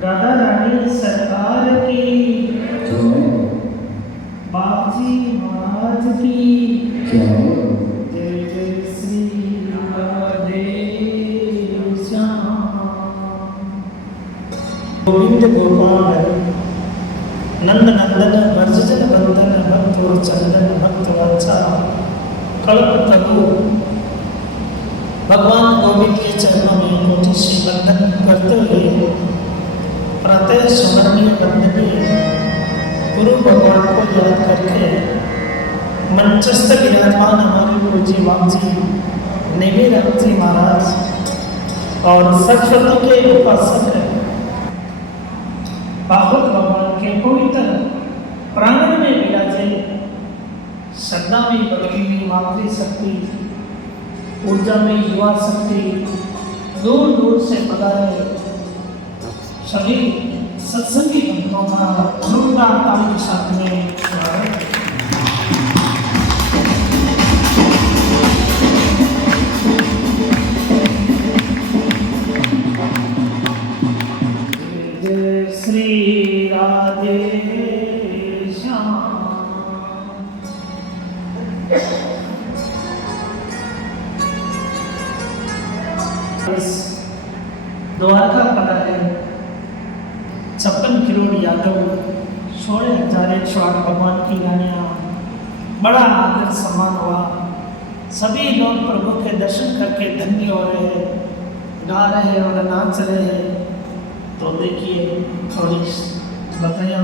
राधा रानी सरकार की, बाप जी महाराज की, जय जय श्री राधे श्याम। गोविंद गोपाल नंद नंदन वर्जन बंधन भक्त और चंदन भक्त वत्सा कल्प तगु। भगवान गोविंद के चरणों में कोटि से वंदन करते हुए प्रातः स्मरणीय वंदनीय गुरु भगवान को याद करके मंचस्थ विराजमान हमारे गुरु जी वाम जी नेमिराम जी महाराज और सरस्वती के उपासक भागवत भगवान के पवित्र प्रांगण में विराजे। श्रद्धा में भक्ति में मातृशक्ति, ऊर्जा में युवा शक्ति, दूर दूर से पधारे सभी सत्संगी भक्तों का जोरदार ताली के साथ में स्वागत। जय श्री राधे श्याम। द्वारका पधारे 56 करोड़ यादव, 16,108 भगवान की रानियाँ, बड़ा आदर सम्मान हुआ। सभी लोग प्रभु के दर्शन करके धन्य हो रहे हैं, गा रहे हैं और नाच रहे हैं। तो देखिए थोड़ी बताया।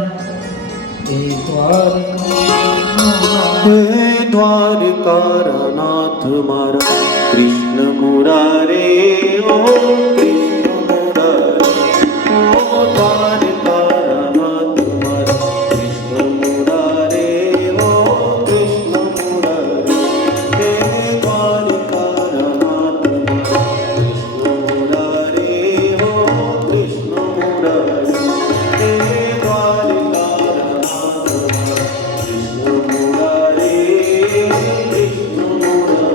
द्वारका नाथ मारा कृष्ण मुरारे ओ कृष्ण मुरारे ओ द्वारका नाथ मारा कृष्ण मुरारे ओ कृष्ण मुरारे हे द्वारका नाथ मारा कृष्ण मुरारे ओ कृष्ण मुरारे हे द्वारका नाथ मारा कृष्ण मुरारे कृष्ण मुरारे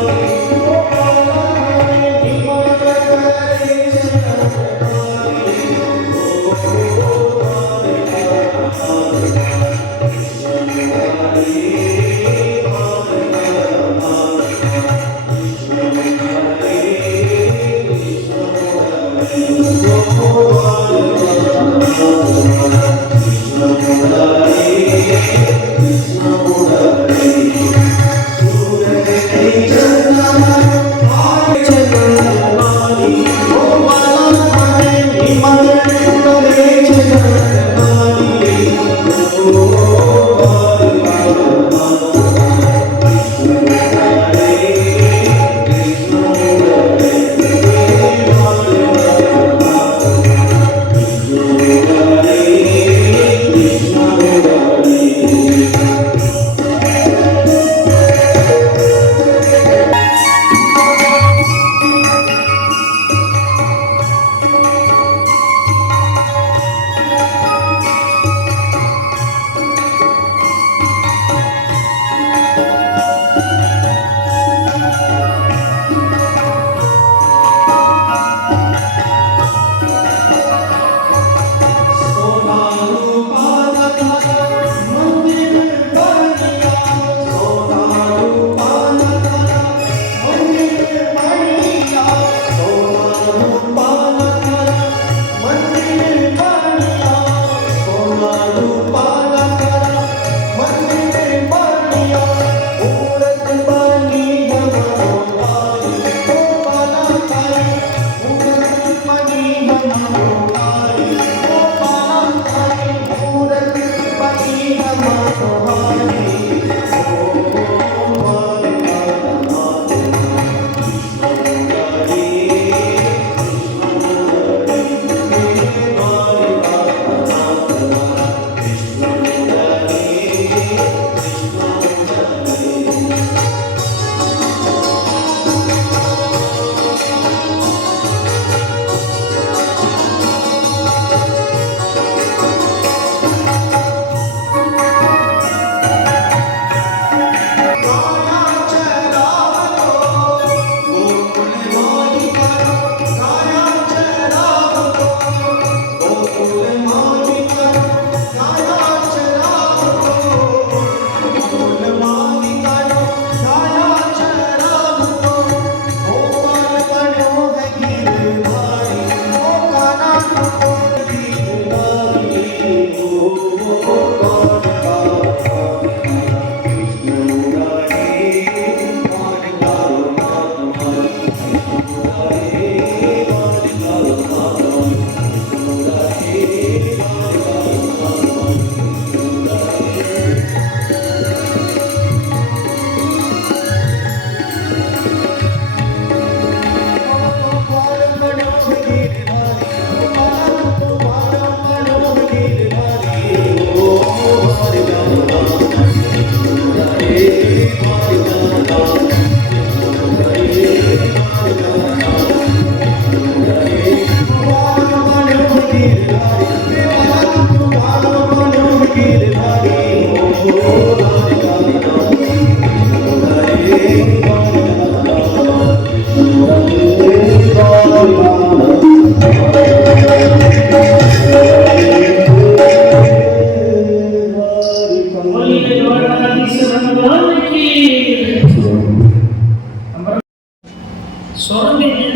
ओ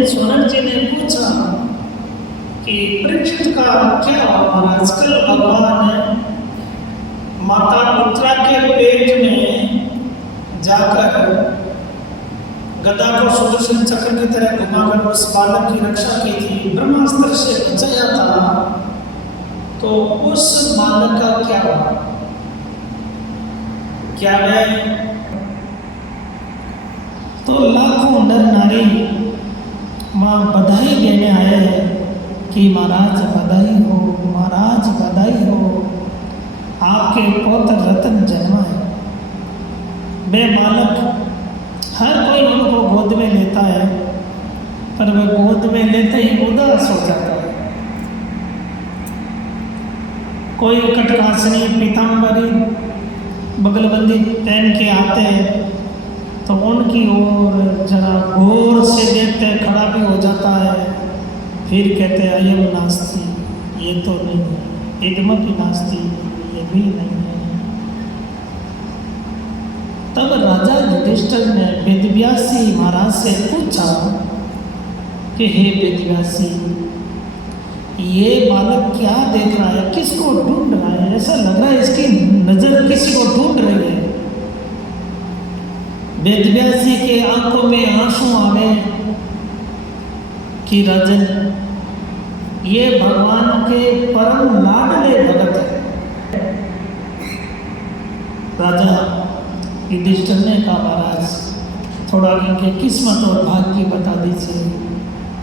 सोनक जी ने पूछा कि परीक्षित का क्या महाराज, कल भगवान माता उत्तरा के पेट में जाकर गदा को सुदर्शन चक्र की तरह घुमाकर उस बालक की रक्षा की थी, ब्रह्मास्त्र से बचाया था, तो उस बालक का क्या हुआ? क्या है? तो लाखों नर नारी माँ बधाई देने आए हैं कि महाराज बधाई हो, महाराज बधाई हो, आपके पौत्र रतन जन्मा है। वे बालक हर कोई उनको गोद में लेता है, पर वह गोद में लेते ही उदास हो जाता है। कोई कटकासनी पीताम्बरी बगलबंदी पहन के आते हैं तो उनकी ओर जरा गौर से देखते खड़ा भी हो जाता है, फिर कहते हैं अयम नास्ति, ये तो नहीं है, इदमपि नास्ति, ये भी नहीं है। तब राजा युधिष्ठिर ने वेदव्यासी महाराज से पूछा कि हे वेदव्यासी, ये बालक क्या देख रहा है, किसको ढूंढ रहा है? ऐसा लग रहा है इसकी नजर किसी को ढूंढ रही है। वेदव्यासी के आंखों में आंसू आवे कि राजन, ये भगवान के परम लाडले भगत है। राजा युधिष्ठिर ने कहा महाराज, थोड़ा इनके किस्मत और भाग्य बता दीजिए,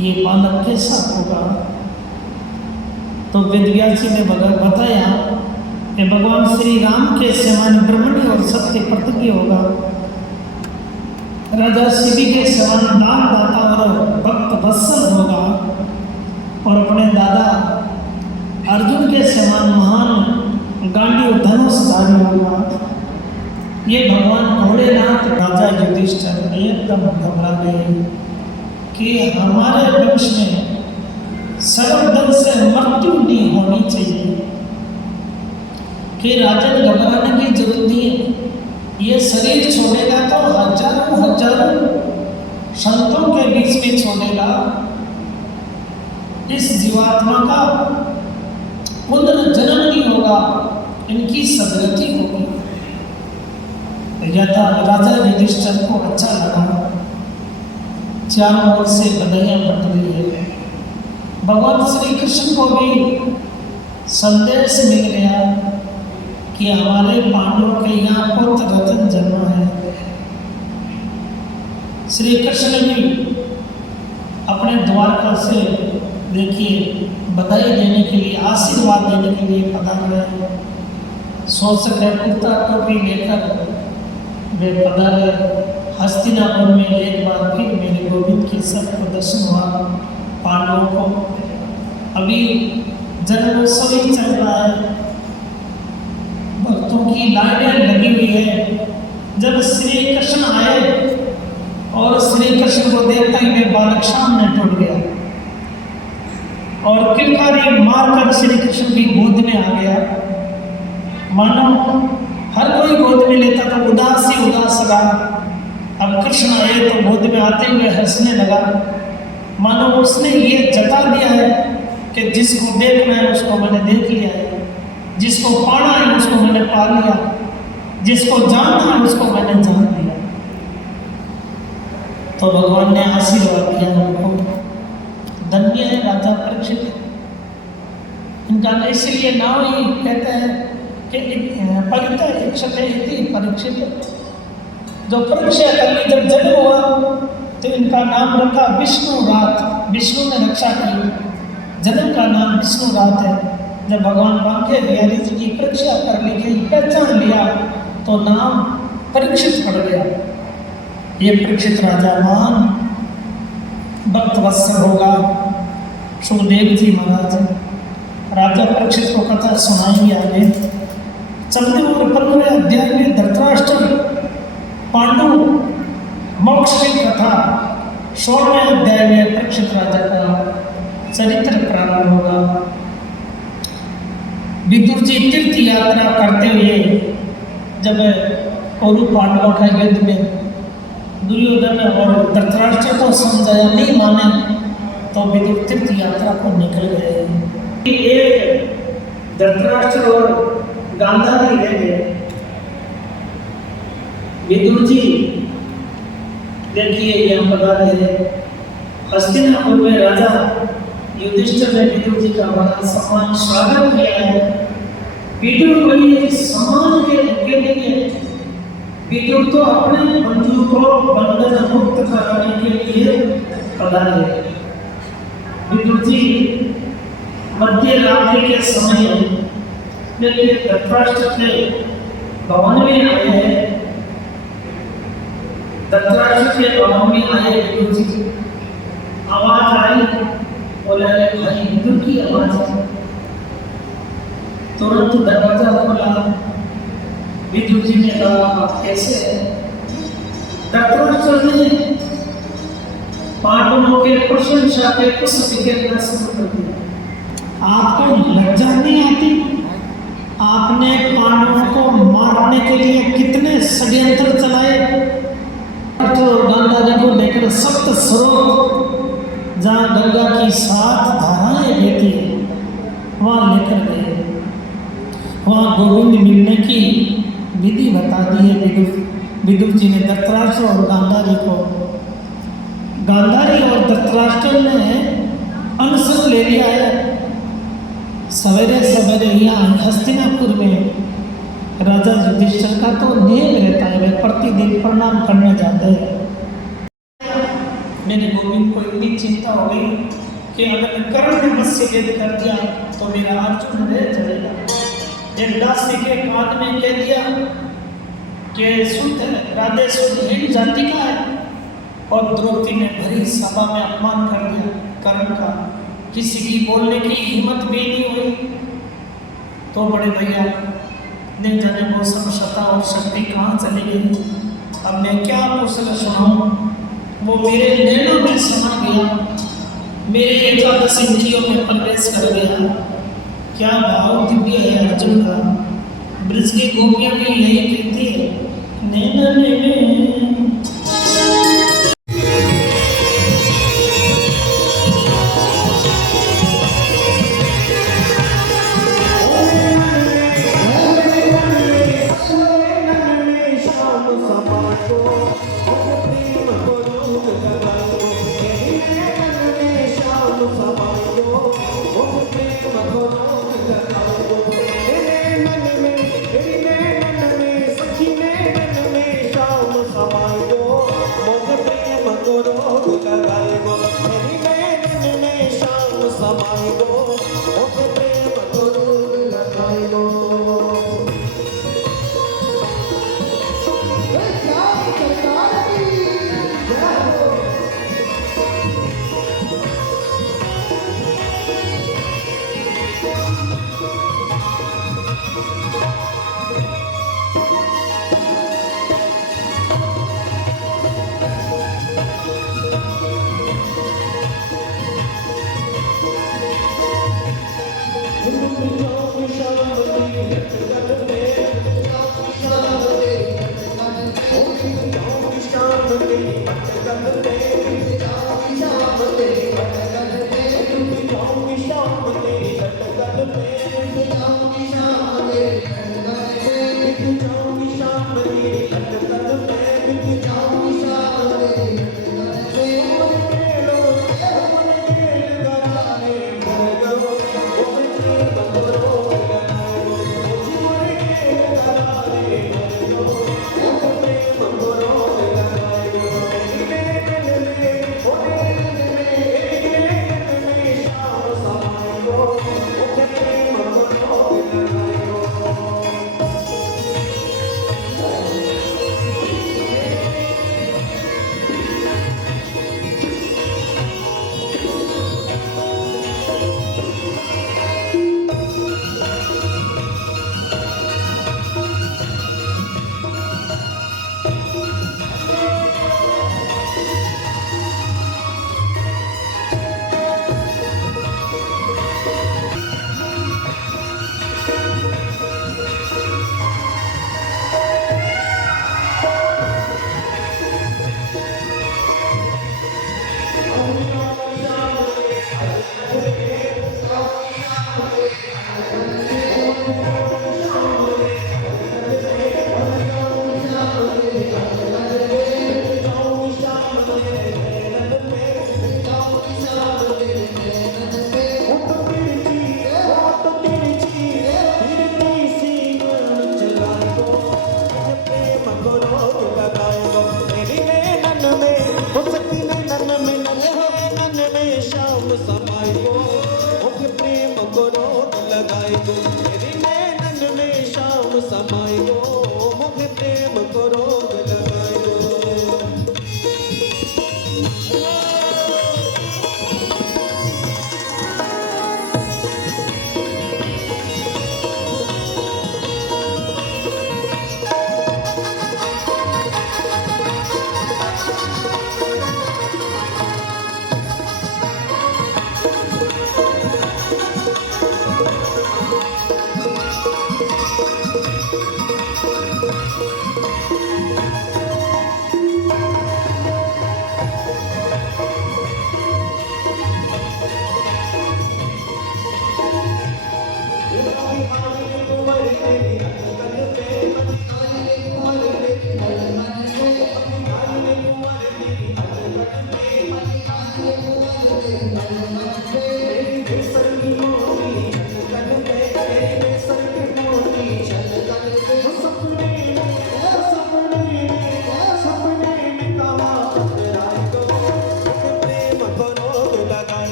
ये बालक कैसा होगा? तो वेदव्यासी ने बताया कि भगवान श्री राम के समान ब्रह्मण्य और सत्य प्रतिज्ञ होगा, राजा शिवी के समान दानदाता और भक्त वत्सल होगा, और अपने दादा अर्जुन के समान महान गांडी धनुषधारी होगा। ये भगवान भोलेनाथ। राजा युधिष्ठिर एकदम घबरा गए कि हमारे वंश में सर्वदल से मृत्यु नहीं होनी चाहिए, कि राजन घबराने की जरूरत नहीं है। ये शरीर छोड़ेगा तो हजारों हजारों संतों के बीच में छोड़ेगा, इस जीवात्मा का पुनर्जन्म नहीं होगा, इनकी सदगति होगी। यथा राजा युधिष्ठिर को अच्छा लगा, चारों ओर से बधाइयां बट रही है। भगवान श्री कृष्ण को भी संदेश मिल गया कि हमारे पांडवों के यहाँ पुत्र रतन जन्मा है। श्री कृष्ण भी अपने द्वारका से देखिए बधाई देने के लिए, आशीर्वाद देने के लिए पधार रहे। सोच रहे कुर्ता टोपी लेकर वे पधारे। हस्तिनापुर में एक बार फिर मेरे गोविंद की सबको दर्शन हुआ। पांडवों को अभी जन्मोत्सव ही चल रहा है, भक्तों की लाइनें लगी हुई है। जब श्री कृष्ण आए और श्री कृष्ण को देखते ही वे बालक सामने टूट गया और किलकारी मारकर श्री कृष्ण की गोद में आ गया। मानो हर कोई गोद में लेता तो उदास ही उदास लगा, अब कृष्ण आए तो गोद में आते हुए हंसने लगा। मानो उसने ये जता दिया है कि जिसको देखना है उसको मैंने देख लिया है, जिसको पाना है उसको मैंने पा लिया, जिसको जानना है उसको मैंने जान लिया। तो भगवान ने आशीर्वाद दिया उनको। धन्य है राजा परीक्षित। इनका इसलिए नाम ही कहते हैं कि परिता इक्षते इति परीक्षित। जो परीक्षा करनी जब जन्म हुआ तो इनका नाम रखा विष्णु रात। विष्णु ने रक्षा की, जन्म का नाम विष्णु रात है। जब भगवान बांके बिहारी जी की परीक्षा कर ली गई, पहचान लिया, तो नाम परीक्षित पड़ गया। ये परीक्षित राजा महान भक्त वत्सल होगा। सुखदेव जी महाराज राजा परीक्षित को कथा सुनाएंगे आगे। चलते और 15वें अध्याय में धृतराष्ट्र पांडु मोक्ष की कथा 16वें अध्याय में परीक्षित राजा का चरित्र प्रारंभ होगा। विदुर जी तीर्थ यात्रा करते हुए जब और पांडवों का युद्ध में दुर्योधन और धृतराष्ट्र को समझाया, नहीं माने तो विदुर तीर्थ यात्रा को निकल गए। एक धृतराष्ट्र और गांधारी रह गए। विदुर जी देखिए यह पधारे हस्तिनापुर में राजा युधिष्ठिर ने विदुर जी का बड़ा सम्मान स्वागत किया है। विदुर को ये सम्मान के योग्य नहीं है। विदुर तो अपने बंधु को बंधन मुक्त कराने के लिए पधारे। विदुर जी मध्य रात्रि के समय में धृतराष्ट्र के भवन में आए हैं। धृतराष्ट्र के भवन में आए विदुर जी, आवाज आई, बोले अरे भाई विदुर की आवाज है। तुरंत दरवाजा खोला। विदुर जी ने कहा कैसे है? धृतराष्ट्र ने पांडवों के प्रशंसा के पुष्प बिखेरना शुरू कर दिया। आपको लज्जा नहीं आती? आपने पांडवों को मारने के लिए कितने षड्यंत्र चलाए। गंगा जी को लेकर सप्त स्रोत जहाँ गंगा की 7 धाराएं बहती है वहाँ लेकर गए। वहाँ गोविंद मिलने की विधि बता दी है विदुर जी ने धृतराष्ट्र और गांधारी को। गांधारी और धृतराष्ट्र ने अनशन ले लिया है। सवेरे सवेरे यहाँ हस्तिनापुर में राजा युधिष्ठिर का तो नियम रहता है, वे प्रतिदिन प्रणाम करने जाते हैं। मेरे गोविंद को इतनी चिंता हो गई कि अगर कर्ण ने मुझसे वेद कर दिया तो मेरा अर्जुन रह जाएगा। एक दासी के कान में कह दिया कि शुद्ध राधे शुद्ध हिंद जाति का है, और द्रौपदी ने भरी सभा में अपमान कर दिया कर्ण का। किसी की बोलने की हिम्मत भी नहीं हुई। तो बड़े भैया नहीं जाने वो सब सत्ता और शक्ति कहाँ चली गई। अब मैं क्या कुशल सुनाऊं? वो मेरे नैनों में समा गया, मेरे एकादश इंद्रियों में प्रवेश कर गया। क्या भाव दिव्य है अर्जुन का। ब्रज की गोपियां भी यही कहती है, नैना नैना। सखी ने मन में शाम समा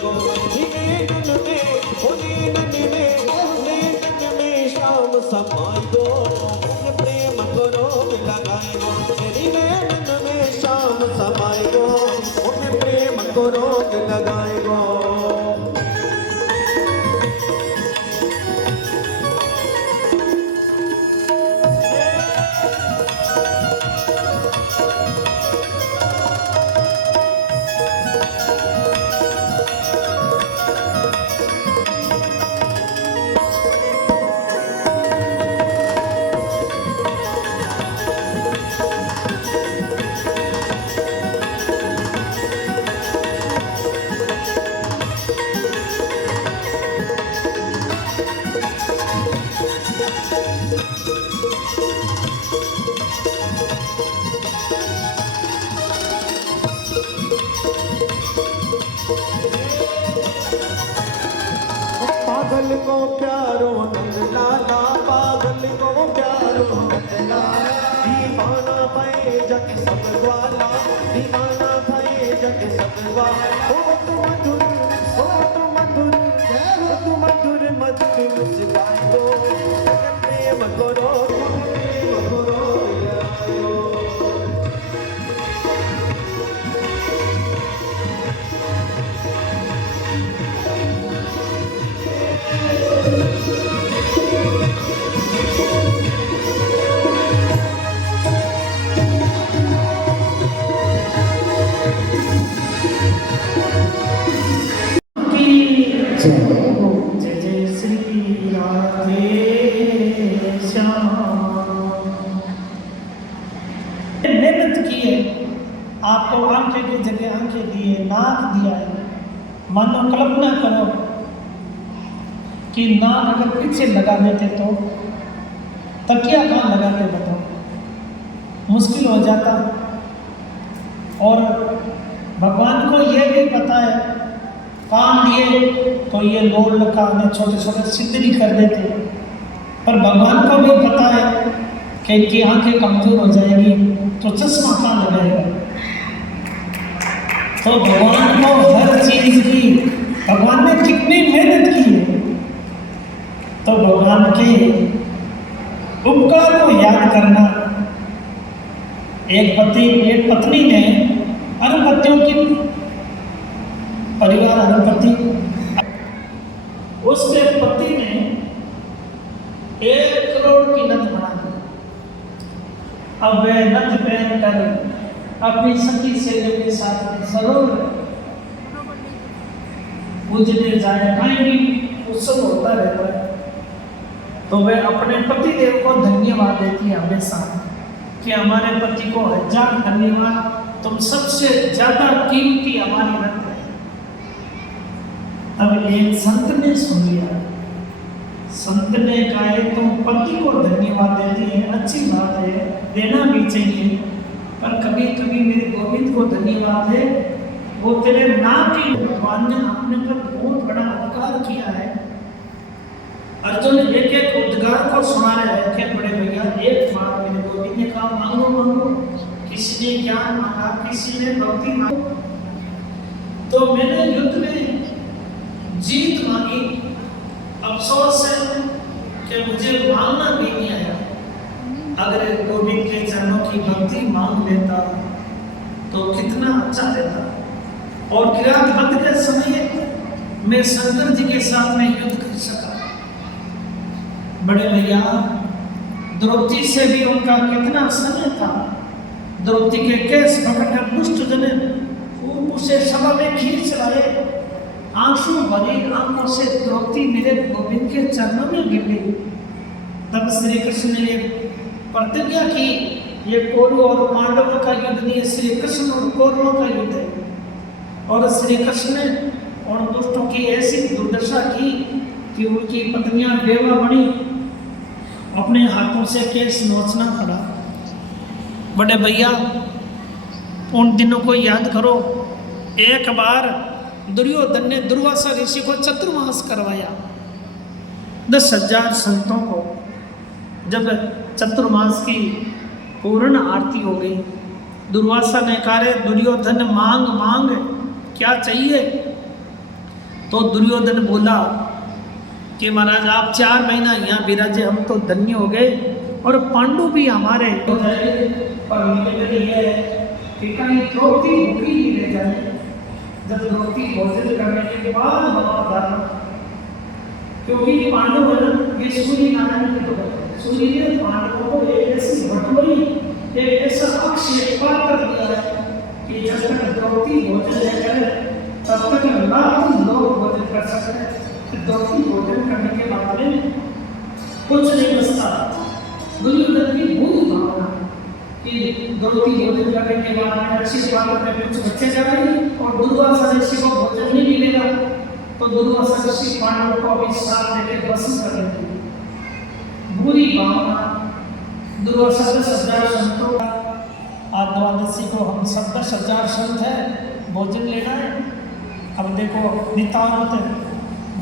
गो नैनन में शाम समाए गो मुझे प्रेम को रोग लगाए गो मेरी नैनन में शाम समाए गो मुझे प्रेम को रोग लगाए गो पागल को प्यारो नंदलाला पागल को प्यारो नंदलाला दीवाना भये जग सब ग्वाला दीवाना भये जग सब ग्वाला ओ तू मधुर मधुर मुस्काए दो प्रेम करो लायो जय जय श्री राधे श्याम। मेहनत की है, आपको आंखें की जगह आंखें दी है, नाक दिया है। मानो कल्पना करो कि नाक अगर पीछे लगा देते तो तकिया कहाँ लगाते बताओ, मुश्किल हो जाता। और भगवान को यह भी पता है, कान दिए तो ये लोड लगा में छोटे छोटे सिद्धि कर देते, पर भगवान को भी पता है कि इनकी आंखें कमजोर हो जाएगी तो चश्मा कहाँ लगाएगा। तो भगवान को हर चीज की, भगवान ने कितनी मेहनत की है, तो भगवान के उपकार को याद करना। एक पत्नी ने अरबपतियों की परिवार अरबपति, उसके पति ने 1 करोड़ की नथ बना दी। अब वह नथ पहनकर अपनी सखी सहेलियों के साथ में सरोवर पूजने जाए, कहीं भी उत्सव होता रहता है, तो वह अपने पति देव को धन्यवाद देती है हमेशा कि हमारे पति को 1000 धन्यवाद, तुम सबसे ज्यादा कीमती हमारी नथ है। अब एक संत ने सुन लिया, संत ने कहा है तुम पति को धन्यवाद देती है, अच्छी बात है, देना भी चाहिए, पर कभी कभी मेरे गोविंद को धन्यवाद है, वो तेरे नाम की भगवान ने अपने पर बहुत बड़ा उपकार किया है। अर्जुन एक एक उद्गार को सुना रहे हैं कि बड़े भैया, एक बार मेरे गोविंद ने कहा मांगो मांगो, किसी ने ज्ञान मांगा, किसी ने भक्ति मांगी, तो मैंने युद्ध में जीत मांगी। अफसोस है कि मुझे मांगना भी नहीं आया। अगर गोविंद के चरणों की भक्ति मांग लेता तो कितना अच्छा रहता। और किरात युद्ध के समय मैं शंकर जी के साथ में युद्ध कर सका। बड़े भैया, द्रौपदी से भी उनका कितना समय था। द्रौपदी के केस पकड़कर दुष्ट जने उसे सभा में खींच लाए, आंसू भरी आंखों से द्रौपदी मेरे गोविंद के चरणों में गिर गई। तब श्री कृष्ण ने प्रतिज्ञा की, ये कौरव और पांडवों का युद्ध नहीं, श्री कृष्ण और कौरवों का युद्ध है। और श्री कृष्ण ने उन दुष्टों की ऐसी दुर्दशा की कि उनकी पत्नियां बेवा बनी, अपने हाथों से केस नोचना पड़ा। बड़े भैया, उन दिनों को याद करो। एक बार दुर्योधन ने दुर्वासा ऋषि को चतुर्मास करवाया। 10,000 संतों को जब चतुर्मास की पूर्ण आरती हो गई, दुर्वासा ने कहा, दुर्योधन मांग मांग क्या चाहिए? तो दुर्योधन बोला कि महाराज आप 4 महीना यहाँ विराजे, हम तो धन्य हो गए और पांडु भी हमारे हो जाएंगे। पर निवेदन ये है कि कहीं द्रौपदी भूखी ही रह जाए। जब द्रौपदी भोजन करने के बाद महाभारत, क्योंकि पांडव ये सूर्य नारायण की तो सूर्य ने पांडवों को एक ऐसी भटोरी, एक ऐसा अक्षय पात्र दिया है कि जब तक द्रौपदी भोजन न करे तब तक लाखों लोग भोजन कर सकते हैं। द्रौपदी भोजन करने के बाद में कुछ नहीं बचता। दुर्योधन की बुरी भावना कि द्रौपदी भोजन करने के बाद में अच्छी पात्र में कुछ बच्चे जाएंगे और दुर्वासा ऋषि को भोजन नहीं मिलेगा, तो दुर्वासा ऋषि पांडवों को अभी साथ लेकर भस्म कर देंगे। बुरी भावना दुर्वासा 10,000 संतों का, आज द्वादशी को हम सब 10,000 संत है, भोजन लेना है। अब देखो नितांत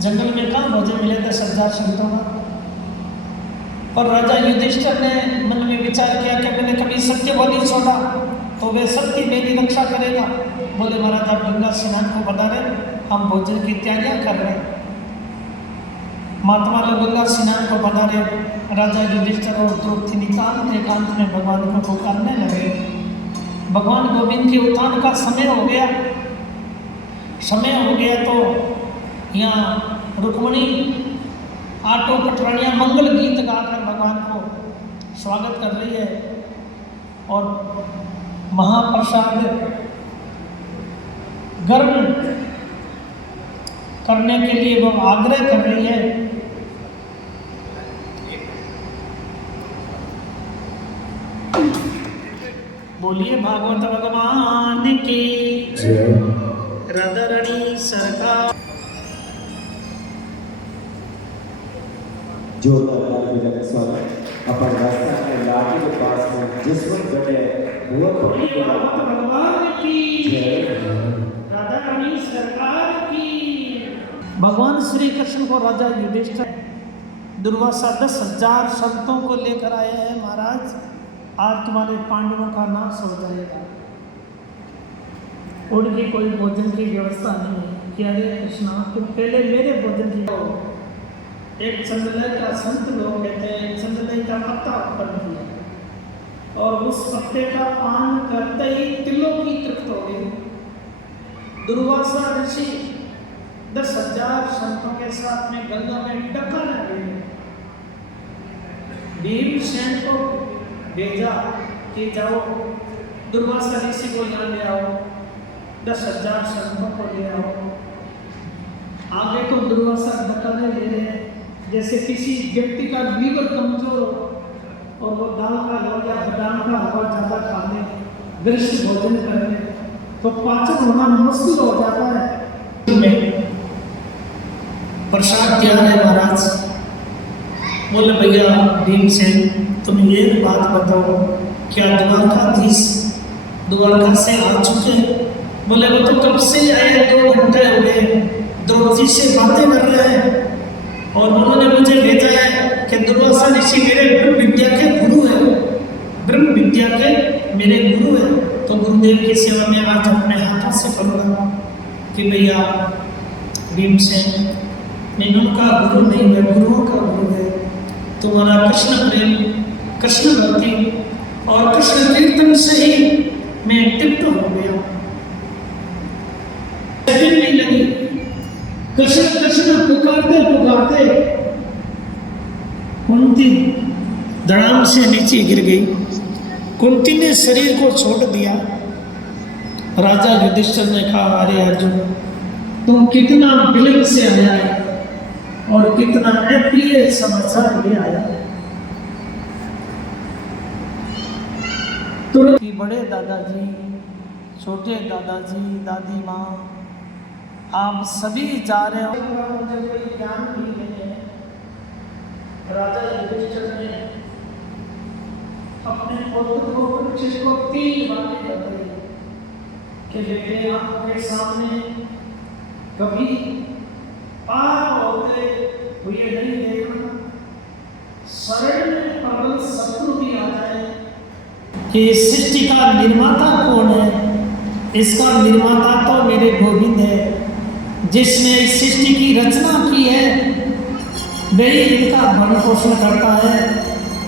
जंगल में कहाँ भोजन मिले 10,000 संतों का। पर राजा युधिष्ठिर ने मन में विचार किया कि मैंने कभी सत्य बोली छोड़ा तो वे सत्य मेरी रक्षा करेगा। बोले महाराज आप गंगा स्नान को बता रहे, हम भोजन की तैयारियां कर रहे हैं। महात्मा लोग गंगा स्नान को बता रहे, राजा युधिष्ठिर और द्रौपदी नितांत एकांत में भगवान को पुकारने लगे। भगवान गोविंद के उत्थान का समय हो गया। समय हो गया तो यहाँ रुक्मणी आटो पटरानियाँ मंगल गीत गाकर भगवान को स्वागत कर रही है और महाप्रसाद गर्म करने के लिए वो आग्रह कर रही है। बोलिए भागवत भगवान की राधारानी सरकार। जो स्वागत अपन रास्ता में लाठी के पास में जिस वक्त गए वो भगवान की राधारानी सरकार की। भगवान श्री कृष्ण को राजा युधिष्ठिर दुर्वासा 10,000 संतों को लेकर आए हैं। महाराज आज तुम्हारे पांडवों का नाश हो जाएगा, उनकी कोई भोजन की व्यवस्था नहीं है। कि अरे कृष्णा तुम पहले मेरे भोजन की हो। एक चंदलय का संत लोग कहते हैं चंदलय का पत्ता उत्पन्न किया और उस पत्ते का पान करते ही तिलों की तृप्त हो गई। दुर्वासा ऋषि 10,000 संतों के साथ में गंगा में डका लगे। भीमसेन को भेजा कि जाओ दुर्वासा ऋषि को यहाँ ले आओ, 10,000 संतों को ले आओ। आगे तो दुर्वासा डकाने ले रहे हैं जैसे किसी व्यक्ति का लीवर कमजोर हो और वो दाल का लोया बादाम का हलवा ज़्यादा खा ले, वृक्ष भोजन कर ले तो पाचन होना मुश्किल हो जाता है। प्रसाद दिया है महाराज। बोले भैया भीमसेन तुम ये बात बताओ, क्या द्वारकाधीश द्वारका से आ चुके? बोले वो तो कब से आए, 2 घंटे हो गए, द्रौपदी से बातें कर रहे हैं और उन्होंने मुझे भेजा है कि दुर्वासा ऋषि मेरे ब्रह्म विद्या के गुरु है, ब्रह्म विद्या के मेरे गुरु है। तो गुरुदेव की सेवा में आज अपने हाथों से करूँगा कि भैया भीमसेन मैं उनका गुरु नहीं, मैं गुरुओं का गुरु है। तुम्हारा कृष्ण प्रेम, कृष्ण भक्ति और कृष्ण कीर्तन से ही मैं तृप्त हो गया। नहीं लगी कृष्ण कृष्ण पुकारते पुकारते कुंती धड़ाम से नीचे गिर गई। कुंती ने शरीर को छोड़ दिया। राजा युधिष्ठिर ने कहा अरे अर्जुन तुम कितना विलंब से आया है और कितना अप्रिय समाचार ले आया। तुरंत ही बड़े दादाजी, छोटे दादाजी, दादी माँ आप सभी जा रहे हो, मुझे कोई ज्ञान भी नहीं है। राजा युधिष्ठिर ने अपने पुत्र को परीक्षित को 3 बातें बताई कि बेटे आपके सामने कभी पार होते हुए नहीं देखना, शरण में प्रबल शत्रु भी आ जाए। कि सृष्टि का निर्माता कौन है? इसका निर्माता तो मेरे गोविंद है। जिसने इस सृष्टि की रचना की है वही इनका भरण पोषण करता है।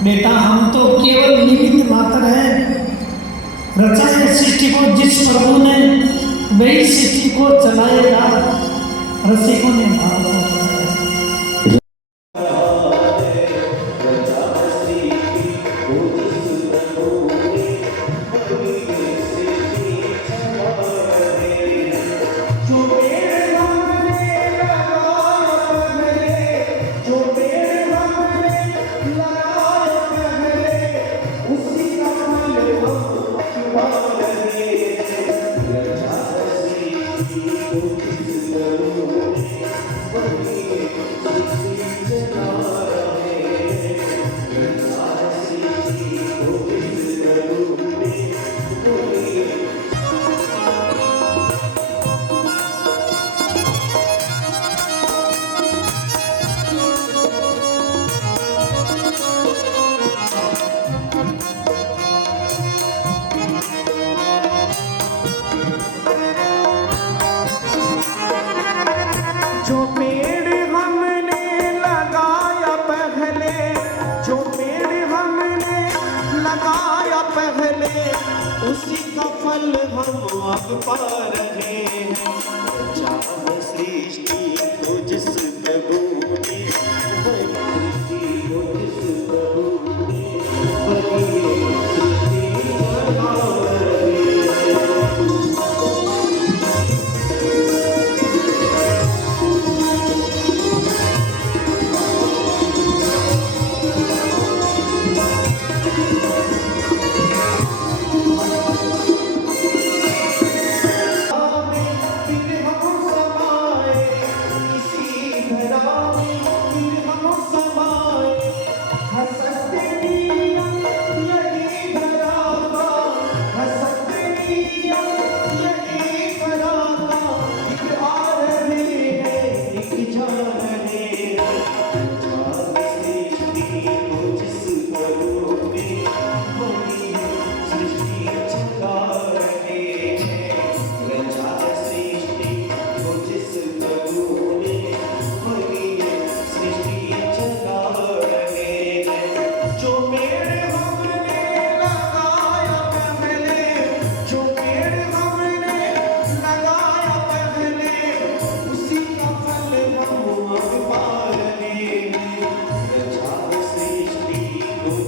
बेटा हम तो केवल निमित्त मात्र है। रचा है सृष्टि को जिस प्रभु ने वही सृष्टि को चलाएगा। रसिकों ने भाव को चलाया। जो पेड़ हमने लगाया पहले, जो पेड़ हमने लगाया पहले, उसी का फल हम अब पा रहे हैं। चाह सृष्टि को जिस प्रभु ने, सृष्टि को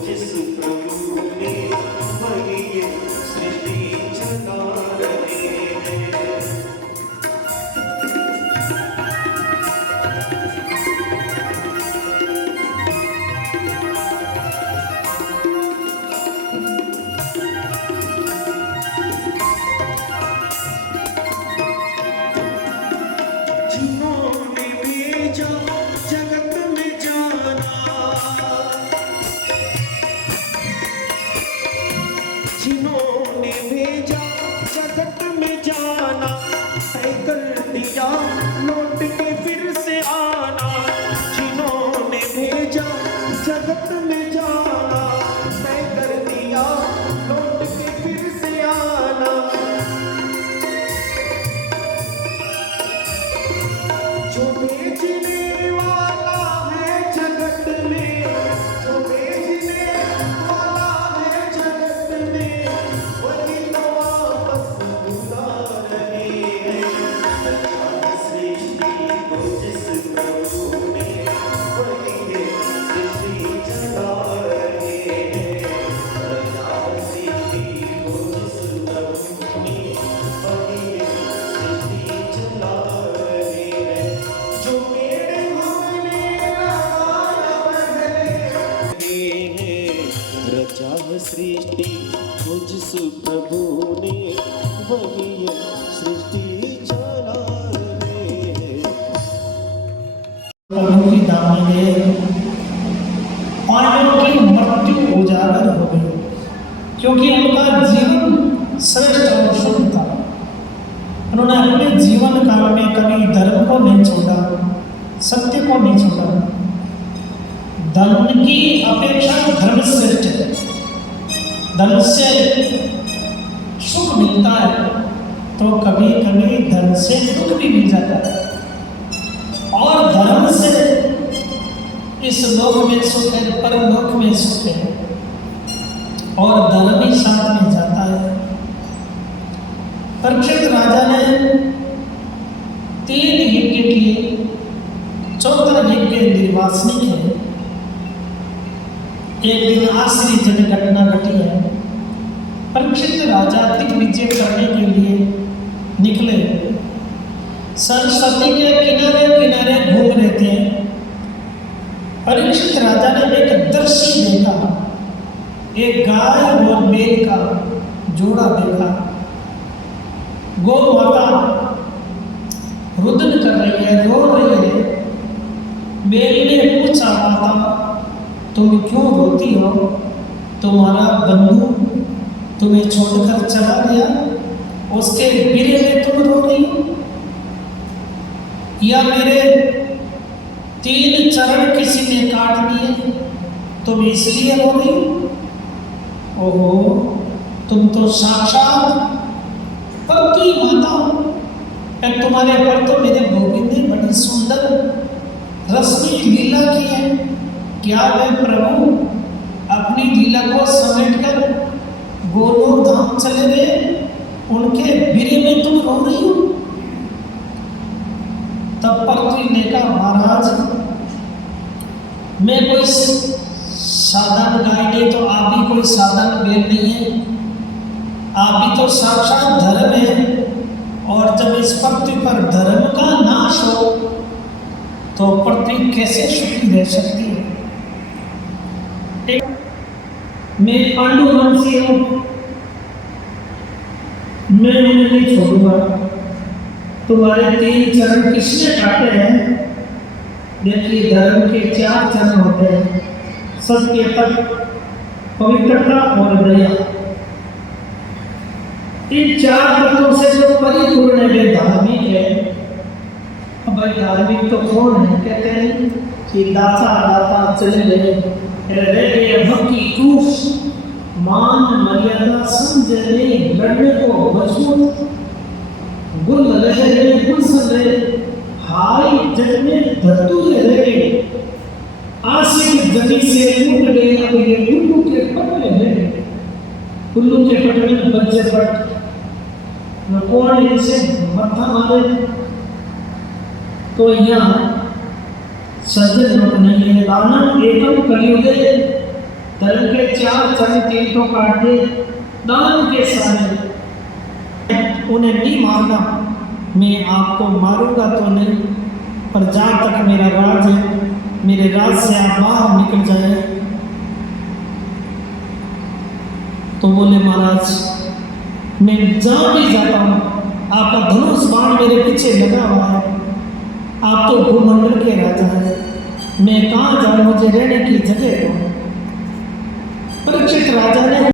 जिस प्रभु ने, वही सृष्टि चला रहे हैं। जिन्होंने भेजा जगत में जाना, तय कर दिया लौट के फिर से आना। जिन्होंने भेजा जगत में जाना, तय कर दिया लौट के फिर से आना। जो भेजने वाला है जगत में, जो भेजने वाला है जगत में, वही तो वापस बुला रहे हैं। सृष्टि को जिस प्रभु ने, वही ये सृष्टि चला रहे हैं। सृष्टि को जिस प्रभु ने, वही ये सृष्टि चला रहे हैं। जो पेड़ हमने लगाया पहले, रचा सृष्टि को जिस प्रभु ने, वही ये सृष्टि चला रहे हैं। प्रभु की दामनी में पांडवों की मृत्यु उजागर हो गई, क्योंकि उनका जीवन श्रेष्ठ और शुद्ध था। उन्होंने अपने जीवन काल में कभी धर्म को नहीं छोड़ा, सत्य को नहीं छोड़ा। धन की अपेक्षा धर्म श्रेष्ठ है। धन से सुख मिलता है तो कभी कभी धन से दुख भी मिल जाता है। और धर्म से इस लोक में सुख है, परलोक में सुख है, और धर्म ही साथ में जाता है। परीक्षित राजा ने 3 यज्ञ किए, 14 यज्ञ निर्वासनिक है। एक दिन आश्चर्यजनक घटना घटी है। परीक्षित राजा दिग्विजय करने के लिए निकले, सरस्वती के किनारे किनारे घूम रहे थे। परीक्षित राजा ने एक दृश्य देखा, एक गाय और बैल का जोड़ा देखा। गौ माता रुदन कर रही है, रो रही है। बैल ने पूछा, माता तुम क्यों रोती हो? तुम्हारा बंधु तुम्हें छोड़कर चला गया, उसके गिरे में तुम रो रही हो? या मेरे 3 चरण किसी ने काट दिए, तुम इसलिए रो रही हो? ओहो, तुम तो साक्षात पति माता हो। तुम्हारे पर तो मेरे गोविंद ने बड़ी सुंदर रश्मि लीला की है। क्या वे प्रभु अपनी लीला को समेटकर गोलोक धाम चले गए, उनके बिरे में तुम रो रही हो? तब पृथ्वी ने कहा, महाराज मैं कोई साधारण गाय नहीं, तो आप भी कोई साधारण बैल नहीं है, आप भी तो साक्षात धर्म है। और जब इस पृथ्वी पर धर्म का नाश हो तो पृथ्वी कैसे सुखी रह सकती है? मैं पांडु वंशी हूं, मैं उन्हें नहीं छोड़ूंगा। तुम्हारे 3 चरण किसने काटे हैं? देखिए, धर्म के 4 चरण होते हैं, सत्य, तप, पवित्रता और दया। इन 4 तत्वों से जो परिपूर्ण है वे धार्मिक है। अब भाई धार्मिक तो कौन है? कहते हैं कि दाता दाता चले गए, रह गए भक्ति टूस, मान मर्यादा समझने लड़ने को मजबूत, गुल रहे गुलशन रहे, हाय जग में धतूरे रहे, आशिक जमी से उठ गए, अब ये उल्लू के पटले हैं, उल्लू के पटले में बच्चे पट न कौन इनसे मत्था मारे। तो यहाँ सज्जन लोग नहीं है, दानव एकम कलियुगे, धर्म के 4 चरण 3 तो काट दे, दानव के सारे उन्हें नहीं मारना। मैं आपको मारूंगा तो नहीं, पर जहाँ तक मेरा राज है, मेरे राज से आप बाहर निकल जाए। तो बोले, महाराज मैं जहाँ भी जाता हूँ आपका धनुष बाण मेरे पीछे लगा हुआ है, आप तो भूमंडल के राजा हैं, मैं कहाँ जाऊँ, मुझे रहने की जगह दो। परीक्षित राजा ने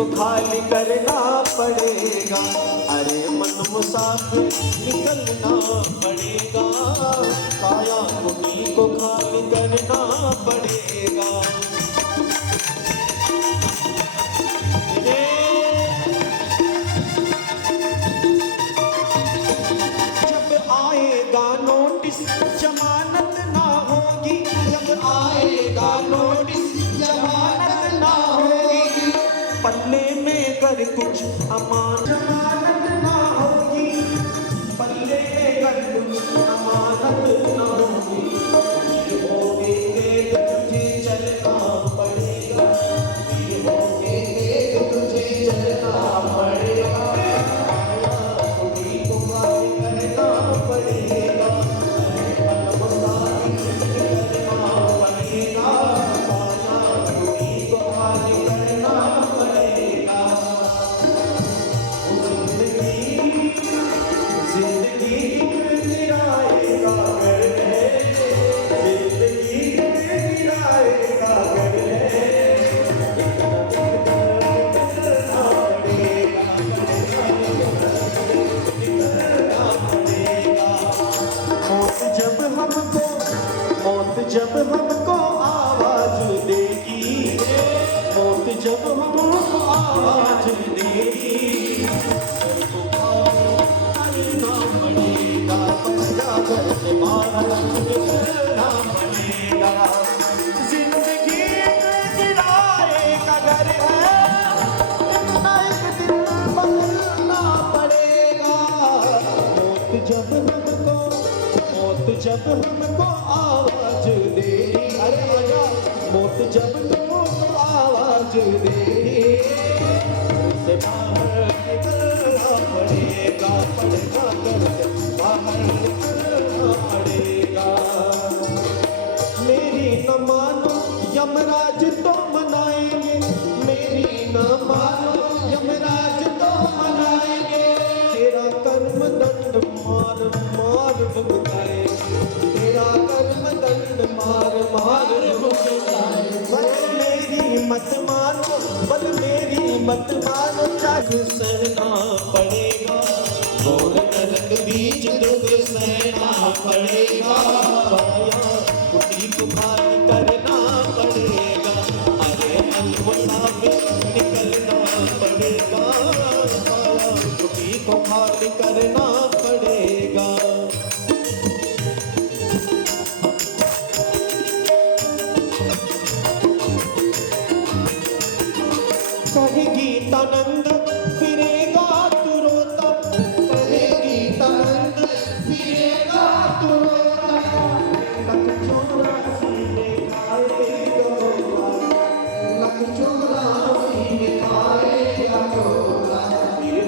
को खाली करना पड़ेगा। अरे मन मुसाफिर निकलना पड़ेगा, काया कुटी को खाली करना पड़ेगा। जब आएगा नोटिस जमानत ना होगी, जब आएगा नोटिस जमानत ना होगी, पल्ले में अगर कुछ अमान जमानत ना होगी, पल्ले में अगर कुछ अमानत ना होगी, फिर होगे तेग तुझे चलना पड़ेगा, फिर होगे तेग तुझे चलना पड़ेगा। कुटी को खाली करना पड़ेगा, करना पड़ेगा, कुटी को खाली करना पड़ेगा। जिंदगी किराए का घर है, जिंदगी किराए का घर है, निकलना पड़ेगा, निकलना पड़ेगा। मौत जब हमको आवाज देगी, मौत जब हमको आवाज देगी, सबको करना पड़ेगा, पर्दा घर से बाहर निकलना पड़ेगा। जिंदगी किराए का घर है, इतना एक दिन बदलना पड़ेगा। मौत जब हमको आवाज देगी, अरे आजा, मौत जब तुमको आवाज देगी, से बाहर निकलना पड़ेगा, पड़ेगा घर से बाहर निकलना पड़ेगा। मेरी न मानो यमराज तो मनाएंगे, मेरी न मानो यमराज तो मनाएंगे, तेरा कर्म दंड मार मार भुगताएंगे, तेरा कर्म दंड मार मार भुगताएंगे। बल मेरी मत मानो, बल मेरी मत मानो, जग सहना पड़ेगा, घोर नरक बीच दुख सहना पड़ेगा, काया कुटी को खाली करना पड़ेगा। अरे मन मुसाफिर निकलना पड़ेगा, काया कुटी को खाली करना पड़ेगा। कहेगी तनंद फिरेगा तू रोता, कहेगी तनंद फिरेगा तू रोता, लख 84 में खाएगा रोता, लख 84 में खाएगा रोता, फिर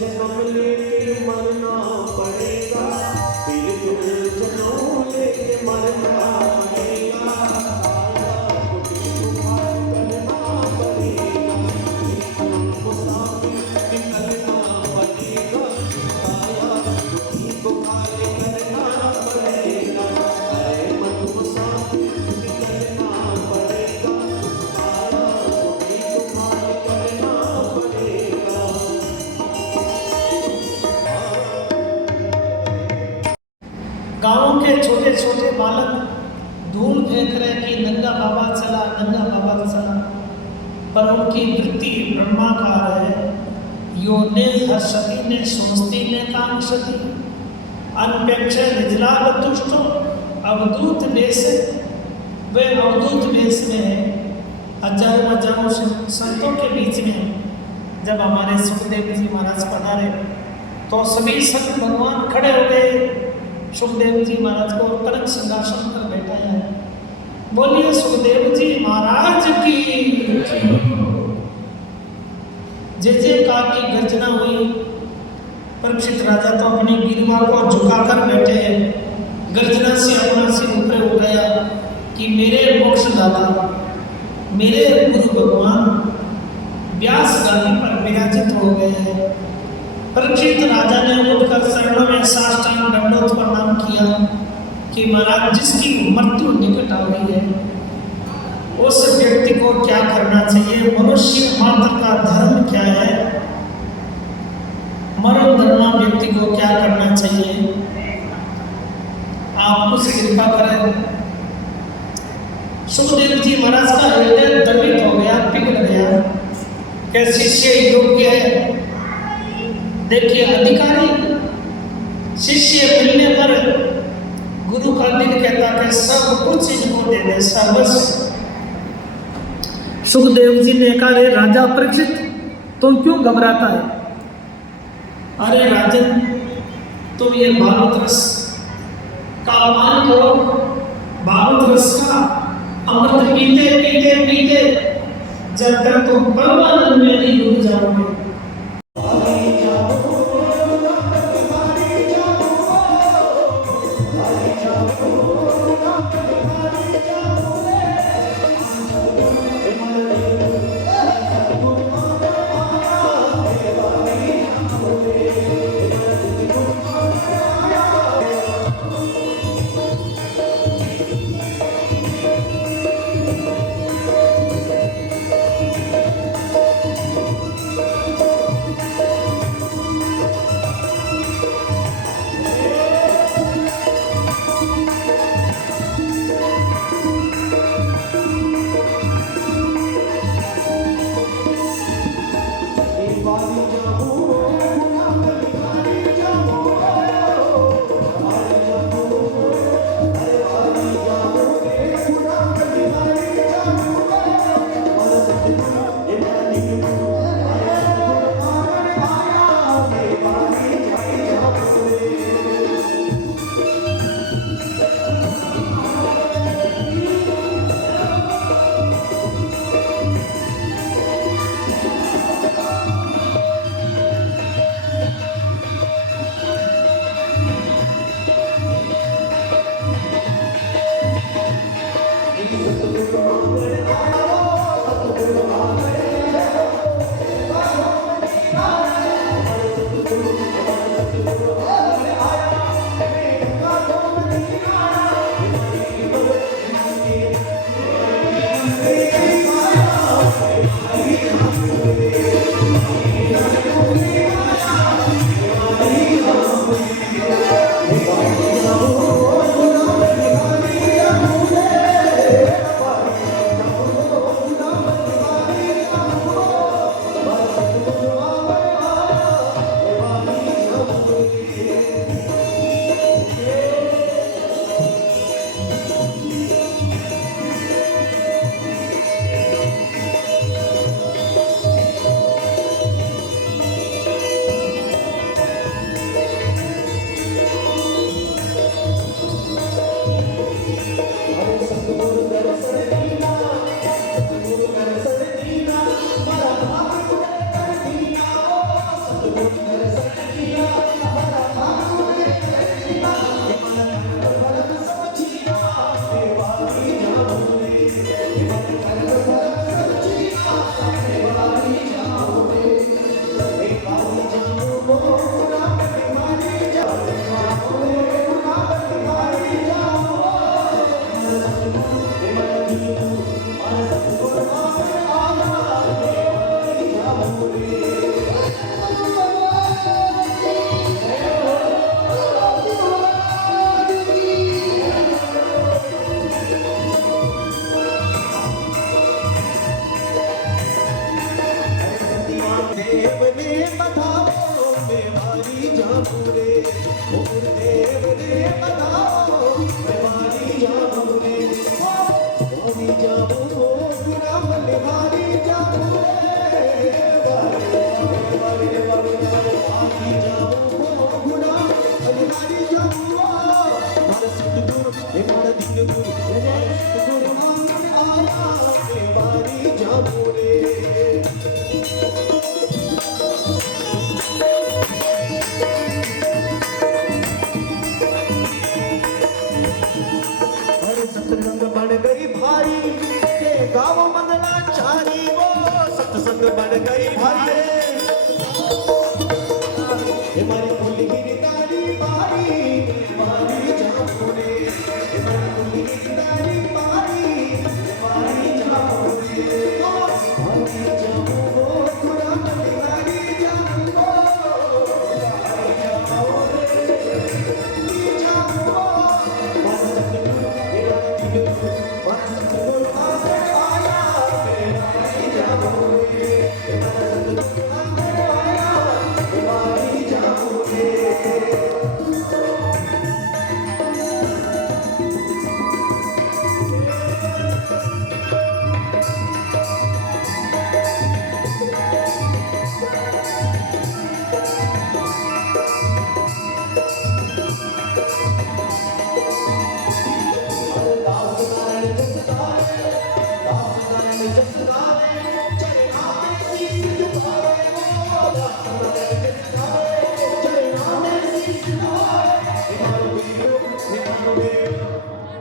जन्म लेके मरना पड़ेगा, फिर जन्म लेके मरना पड़ेगा। गाँव के छोटे छोटे बालक धूल फेंक रहे कि नंगा बाबा चला, नंगा बाबा चला, पर उनकी वृत्ति ब्रह्माकार है। यो ने हर्षति ने सोचती ने कांक्षति, अनपेक्ष निजलावतुष्टो अवधूत वेश, वे अवधूत वेश में है। हजारों हजारों संतों के बीच में जब हमारे सुखदेव जी महाराज पधारे तो सभी संत भगवान खड़े हो गए, सुखदेव जी महाराज को परम सिंहासन पर बैठाया है। बोलिए सुखदेव जी महाराज की जय जयकार की गर्जना हुई। परीक्षित राजा तो अपनी गिरवा को झुकाकर बैठे हैं, गर्जना से अपना सिर ऊपर उठाया कि मेरे मोक्षदाता, मेरे गुरु भगवान व्यास गादी पर विराजित हो गए हैं। परीक्षित राजा ने उठकर शरणों में साष्टांग दंडोत प्रणाम किया कि महाराज जिसकी मृत्यु निकट आ गई है उस व्यक्ति को क्या करना चाहिए। मनुष्य मात्र का धर्म व्यक्ति को क्या करना चाहिए, आप कुछ कृपा करें। सुखदेव जी महाराज का हृदय द्रवित हो गया, पिघल गया कि शिष्य योग्य है। देखिए, अधिकारी शिष्य मिलने पर गुरु का दिल कहता है सब कुछ इनको दे दे, सर्वस्व। सुखदेव जी ने कहा, रे राजा परीक्षित, तुम क्यों घबराता है? अरे राजन, तुम ये भागवत रस का पान करो, भागवत रस का अमृत पीते पीते पीते जब तक तुम परमानंद में नहीं डूब जाओगे।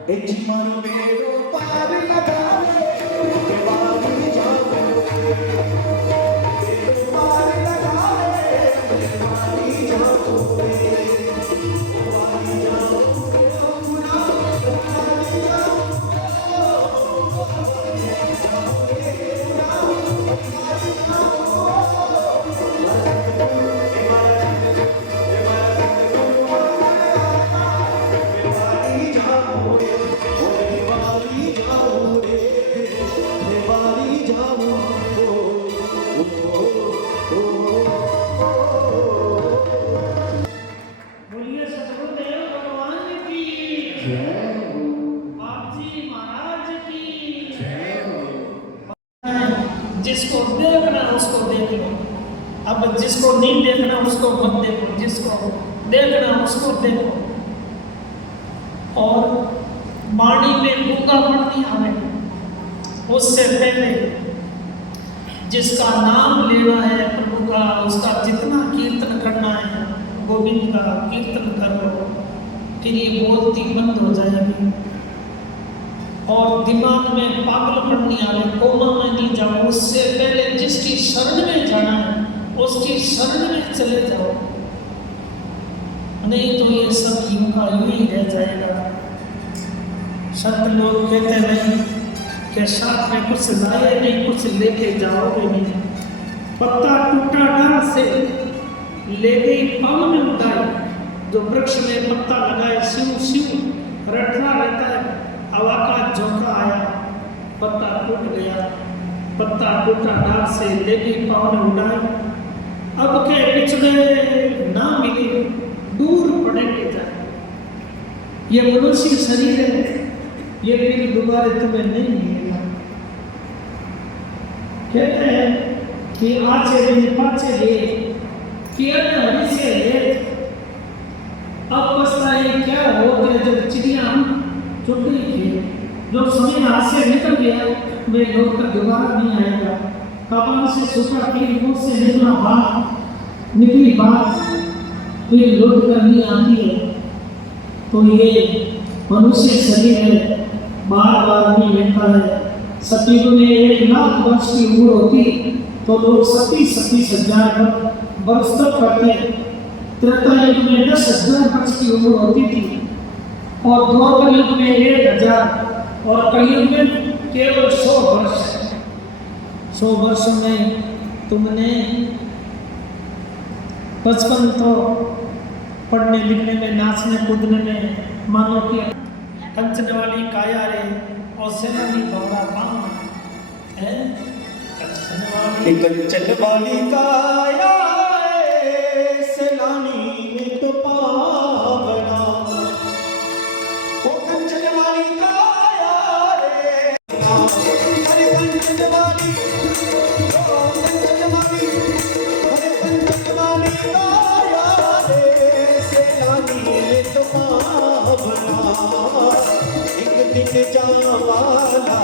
ए जीवन मेरो पार लगावे वाली जाऊं मेरो पार लगावे वाली जाऊं वाली जाऊं बोलिए सतगुरुदेव भगवान की, आप जी महाराज की। जिसको देखना उसको देख लो, अब जिसको नहीं देखना उसको मत देखो, जिसको देखना उसको देखो। और वाणी में गूंगापन नहीं आवे, उससे पहले जिसका नाम लेना है प्रभु का, उसका जितना कीर्तन करना है गोविंद का कीर्तन करो, फिर ये बोलती बंद हो जाएगी। और दिमाग में पागलपन नहीं आवे, कोमा में नहीं जाओ। उससे पहले जिसकी शरण में जाना है उसकी शरण में चले जाओ, नहीं तो ये सब यूं का यूं ही रह जाएगा। संत लोग कहते नहीं कि साथ में कुछ लाए नहीं, कुछ लेके जाओगे नहीं। पत्ता टूटा डाल से ले गई पाँव में उठाई, जो वृक्ष में पत्ता लगाए सिउ सिउ रटता रहता है। हवा का झोंका आया, पत्ता टूट गया, पत्ता टूटा डाल से ले गई पाँव में उठाई। अब के पिछड़े ना मिले, दूर पड़ेंगे जाए। ये मनुष्य शरीर है, ये फिर दोबारा तुम्हें नहीं मिलेगा। कहते हैं कि आचे दिन पाचे गए, किया हरी से ले। अब पछताए क्या हो गया जब चिड़िया चुग गई थी। जो समय हाथ से निकल गया वे लौट कर दोबारा नहीं आएगा। कपाल से सूखा तीर, मुंह से निकला बात, निकली बात फिर लौट कर नहीं आती है। तो ये मनुष्य शरीर है, बार बार नहीं लेता है। सतयुग में 1,00,000 वर्ष की उम्र होती तो लोग 37,000 वर्ष तक करते। त्रेता युग में 10,000 वर्ष की उम्र होती थी, और द्वापर युग में 1,000, और कलयुग में केवल 100 वर्ष। 100 वर्ष में तुमने 55 तो पढ़ने लिखने में, नाचने कूदने में मानो कि कंचन वाली काया रे और सेनानी बौड़ा पाँव है। कंचन वाली काया सेनानी नित पावना, ओ कंचन वाली काया रे, अरे कंचन वाली, ओ कंचन वाली, अरे कंचन वाली काया रे सेनानी नित पावना। एक दिन जावाला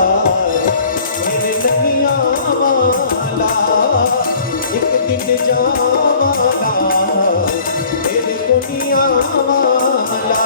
मेरे नैया वाला, एक दिन जावाला मेरे दुनिया वाला।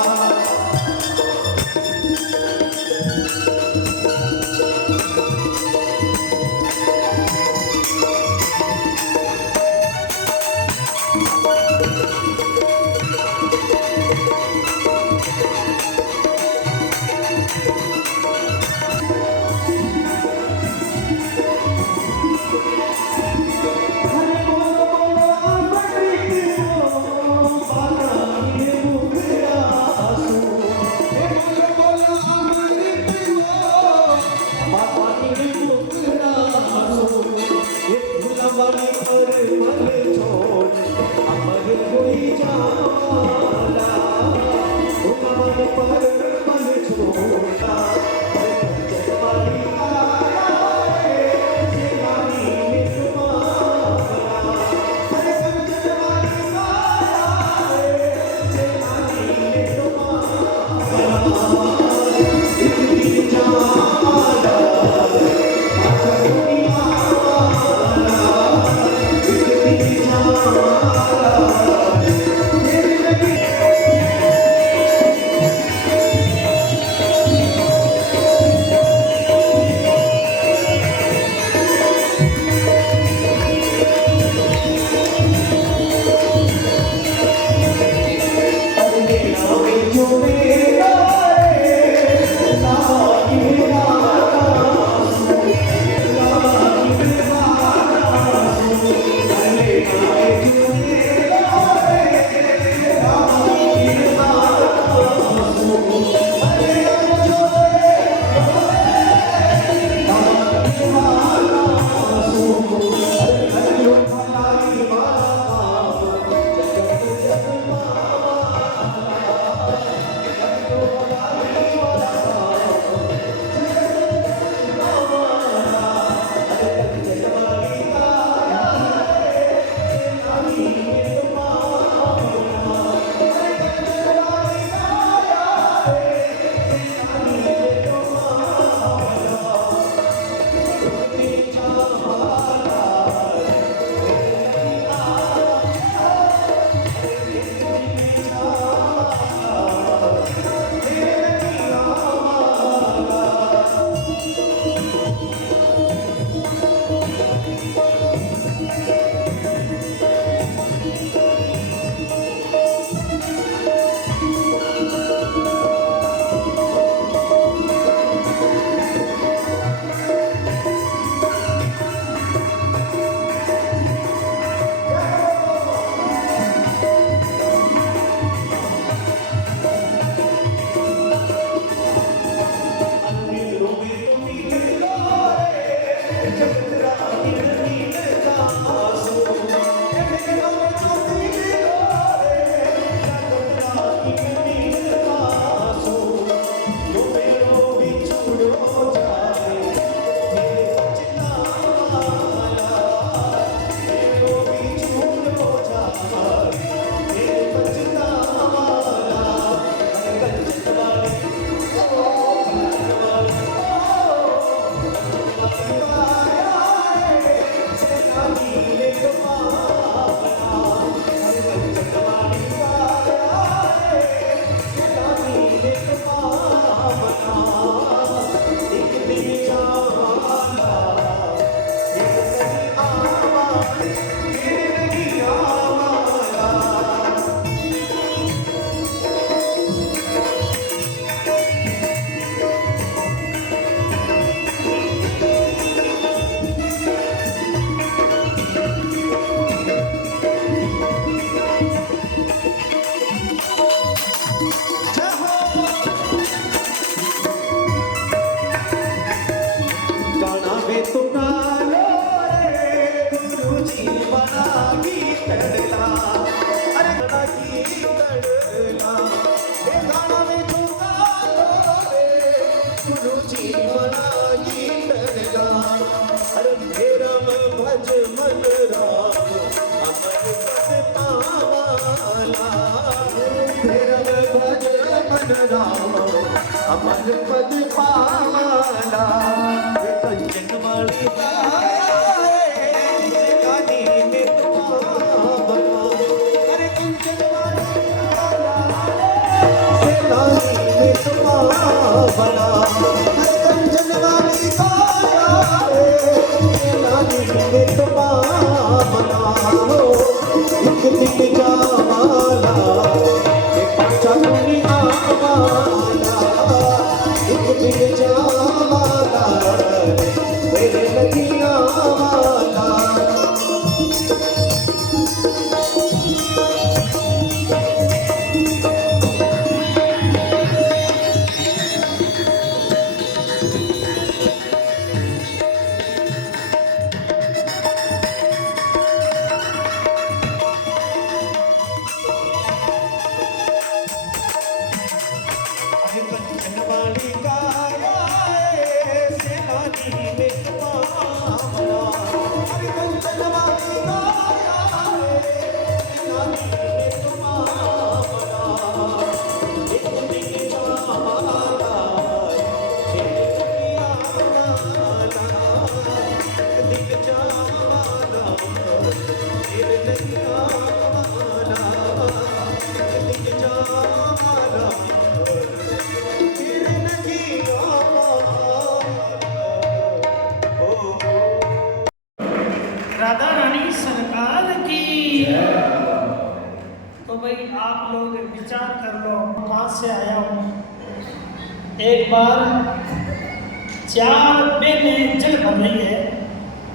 अमर पद पावाला कंचन वाली गाने में तुम्हारा अरे कंचन वाली गाने में तुम्हारा कंचन वाली गाने में तुम्हारा एक दिन जावाला एक चलनी आवाला एक दिन जावाला मेरे लगिया वाला कंचन वाली गाया सेनानी में तुम्हारा अरे कंचन वाली गाया सेनानी में तुम्हारा एक दिन जावाला एक दिन जावाला तेरे लगिया वाला एक दिन जावाला राधा रानी सरकार की। तो भाई आप लोग विचार कर लो कहाँ से आया हूँ। एक बार 4 बहनें जल भर रही है,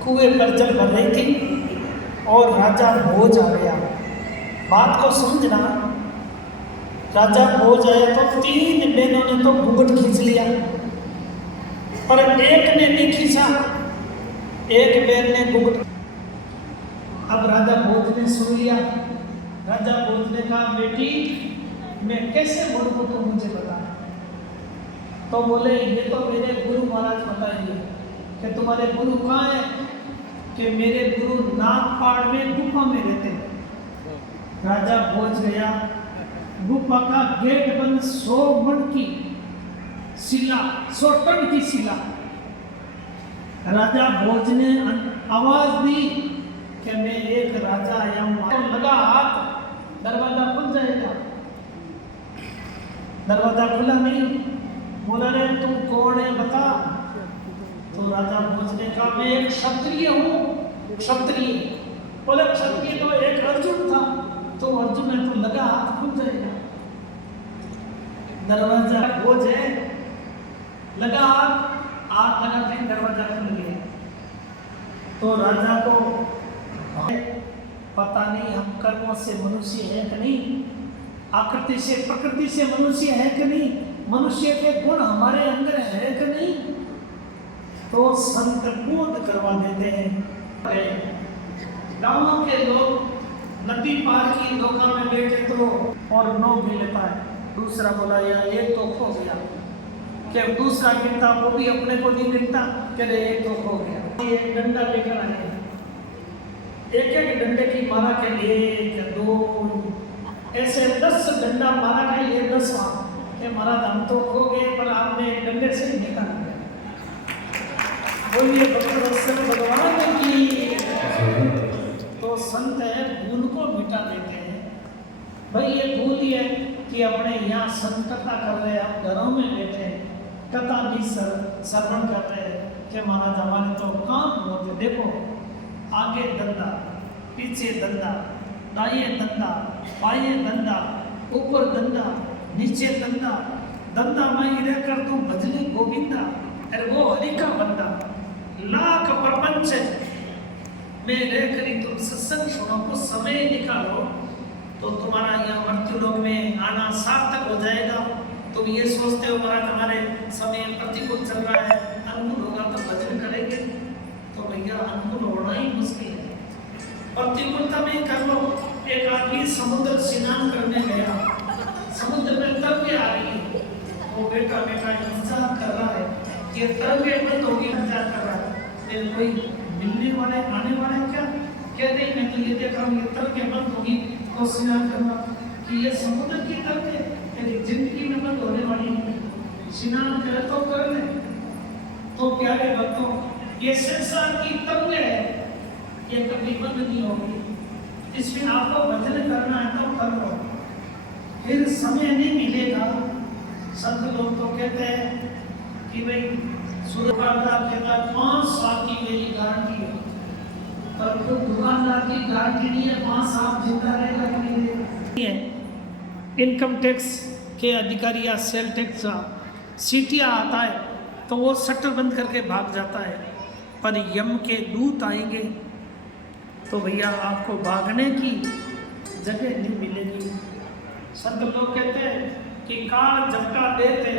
कुएं पर जल भर रही थी और राजा भोज आ गया। बात को समझना, राजा भोज आया तो 3 बहनों ने तो घूंघट खींच लिया पर एक ने नहीं खींचा, एक बहन ने घूंघट। अब राजा भोज ने सुन लिया। राजा भोज ने कहा बेटी मैं कैसे बोलूँ तो मुझे बता। तो बोले ये तो मेरे गुरु महाराज बताएंगे कि तुम्हारे गुरु कहाँ हैं। कि मेरे गुरु नागपाड़ में गुफा में रहते हैं। राजा भोज गया, गुफा का गेट बंद, 100 मन की शिला, 100 टन की शिला। राजा भोज ने आवाज दी कि मैं एक राजा आया हूँ। तो लगा हाथ, दरवाजा खुल जाएगा। दरवाजा खुला नहीं। बोला रे तू कौन है बता। तो राजा भोज ने कहा मैं एक क्षत्रिय हूँ। क्षत्रिय बोले क्षत्रिय तो एक अर्जुन था। तो अर्जुन है तो लगा हाथ खुल जाएगा। दरवाजा भोज है, लगा हाथ लगाते ही दरवाजा खुल गया। तो राजा को पता नहीं हम कर्मों से मनुष्य है कि नहीं, आकृति से प्रकृति से मनुष्य है कि नहीं, मनुष्य के गुण हमारे अंदर है कि नहीं। तो संत बोध करवा देते हैं। गांवों के लोग नदी पार की नौका में बैठे तो और नौ भी लेता है, दूसरा बोला यार एक तो खो गया, क्या दूसरा गिनता वो भी अपने को नहीं गिनता, कह रहे एक तो खो गया। एक डंडा लेकर आए, एक एक डंडे की मारा के लिए 1 2 ऐसे 10 डंडा मारा के लिए 10 ये महाराज हम तो खो गए पर आपने डंडे से ही निकाल दिया। बोलिए भक्त भगवान की। तो संत है भूल को मिटा देते हैं। भाई ये भूल है कि अपने यहाँ संत कथा कर रहे हैं, आप घरों में बैठे कथा भी श्रवण कर रहे हैं कि महाराज हमारे तो काम होते, देखो आगे धंधा, पीछे धंधा, दाएं धंधा, बाएं धंधा, ऊपर धंधा, नीचे धंधा, धंधा में रहकर तू भजनी गोविंदा, अरे वो हरि का बंदा, लाख प्रपंच में रहकर ही तुम सत्संग सुनो, कुछ समय निकालो तो तुम्हारा यहाँ मृत्यु लोक में आना सार्थक हो जाएगा। तुम ये सोचते हो महाराज हमारे समय प्रतिकूल चल रहा है, अनुकूल होगा तो भजन करेंगे, तो भैया अनुकूल होना ही मुश्किल है। प्रतिकूलता में कर लो। एक आदमी समुद्र स्नान करने गया, समुद्र में तरंगे आ रही है, वो बेटा बेटा इंतजार कर रहा है कि तरंगे बंद होगी, इंतजार कर रहा है, फिर कोई मिलने वाले आने वाले क्या कहते हैं, मैं तो ये देख रहा हूँ ये तरंगे बंद होगी तो स्नान करना, कि ये समुद्र की तरंगे तेरी जिंदगी में बंद होने वाली है, स्नान करे तो कर ले। तो प्यारे भक्तों, ये संसार की तरंगे है, ये कभी बंद नहीं होगी। इसमें आपको भजन करना है तो कर लो, फिर समय नहीं मिलेगा। संत लोग तो कहते हैं कि भाई दुकानदार कहता है 5 साल की मेरी गारंटी है, पर तो दुकानदार की गारंटी नहीं है 5 साल जिंदा रहेगा कि नहीं है। इनकम टैक्स के अधिकारी या सेल टैक्स का सीटिया आता है तो वो शटर बंद करके भाग जाता है, पर यम के दूत आएंगे तो भैया आपको भागने की जगह नहीं मिलेगी। संत लोग कहते हैं कि काल झपटा देते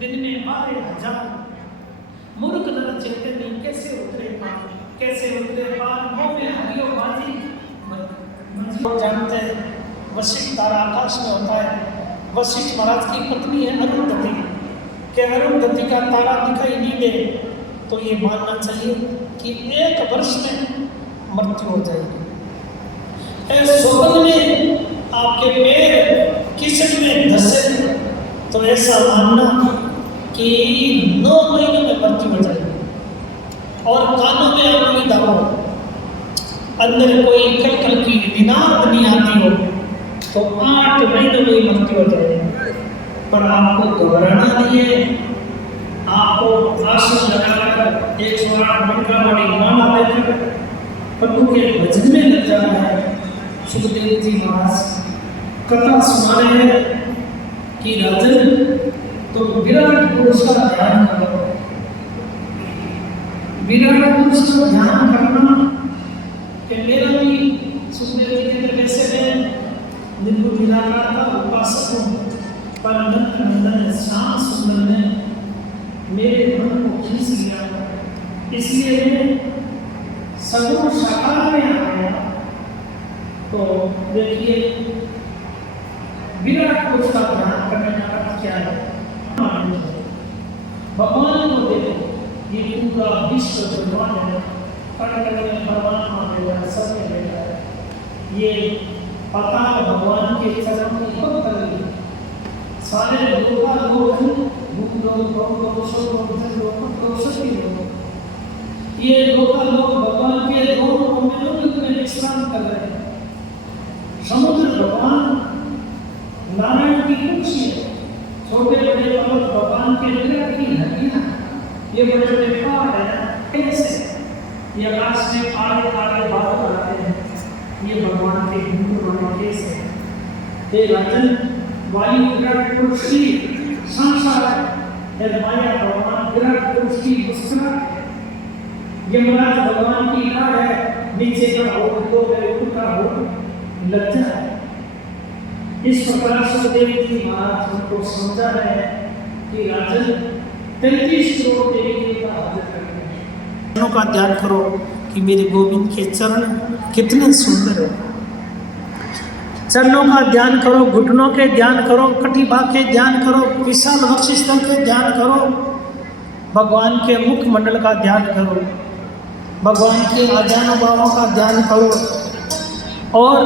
दिन में 12,000, मूर्ख नर चलते नहीं कैसे उतरे पार, कैसे उतरे पार, मुंह में हरियो बाजी। जानते हैं वशिष्ठ तारा आकाश में होता है, वशिष्ठ महाराज की पत्नी है अरुंधति, के अरुंधति का तारा दिखाई नहीं दे तो ये मानना चाहिए कि 1 वर्ष में मृत्यु हो जाएगी। स्वप्न में आपके पैर किचन में धसे तो ऐसा मानना कि 9 महीने में मृत्यु हो जाएगी। और कानों में आपकी दबो, अंदर कोई कल की निनाद नहीं आती हो तो 8 महीने में मृत्यु हो जाएगी। पर आपको घबराना नहीं है, आपको आसन लगाकर 108 मंत्रा वाली माला लेकर प्रभु के भजन में लग जाना है। सुखदेव जी महाराज कथा सुना रहे हैं कि राजन तो विराट पुरुष का ध्यान करो, विराट पुरुष का ध्यान करना कि मेरा भी सुखदेव जी के कैसे मैं निर्गुण निराकार का उपासक हूँ, पर अनंत नंदन श्याम सुंदर ने मेरे मन को खींच लिया, इसलिए मैं सगुण साकार में आ गया। तो देखिए विराट पुरुष का ध्यान करने का अर्थ क्या है? भगवान को देखो, ये पूरा विश्व भगवान है, परम में भगवान मानेगा, सब में बैठा है, ये पता भगवान के चरण में बहुत तगड़ी सारे लोग भूख लोग ये लोग भगवान के दोनों में विश्राम कर रहे हैं। समुद्र भगवान नारायण की कुर्सी है, छोटे बड़े पर्वत भगवान के विग्रह की हड्डियां, ये बड़े बड़े पहाड़ है, कैसे ये आकाश में काले काले बादल आते हैं, ये भगवान के हिंदू वाले केस है। हे राजन, वायु विराट पुरुष की संसार है, माया भगवान विराट पुरुष की मुस्कुरा है, यमराज भगवान की इनार है, नीचे का हो तो ऊपर का हो लज्जा है। इस प्रकार सुखदेव जी महाराज हमको समझा रहे हैं कि राजन 33 करोड़ देवी का आदर करते हैं। चरणों का ध्यान करो कि मेरे गोविंद के चरण कितने सुंदर है। चरणों का ध्यान करो, घुटनों के ध्यान करो, कटिबा के ध्यान करो, विशाल वक्षस्थल के ध्यान करो, भगवान के मुखमंडल का ध्यान करो, भगवान के आजानुभावों का ध्यान करो और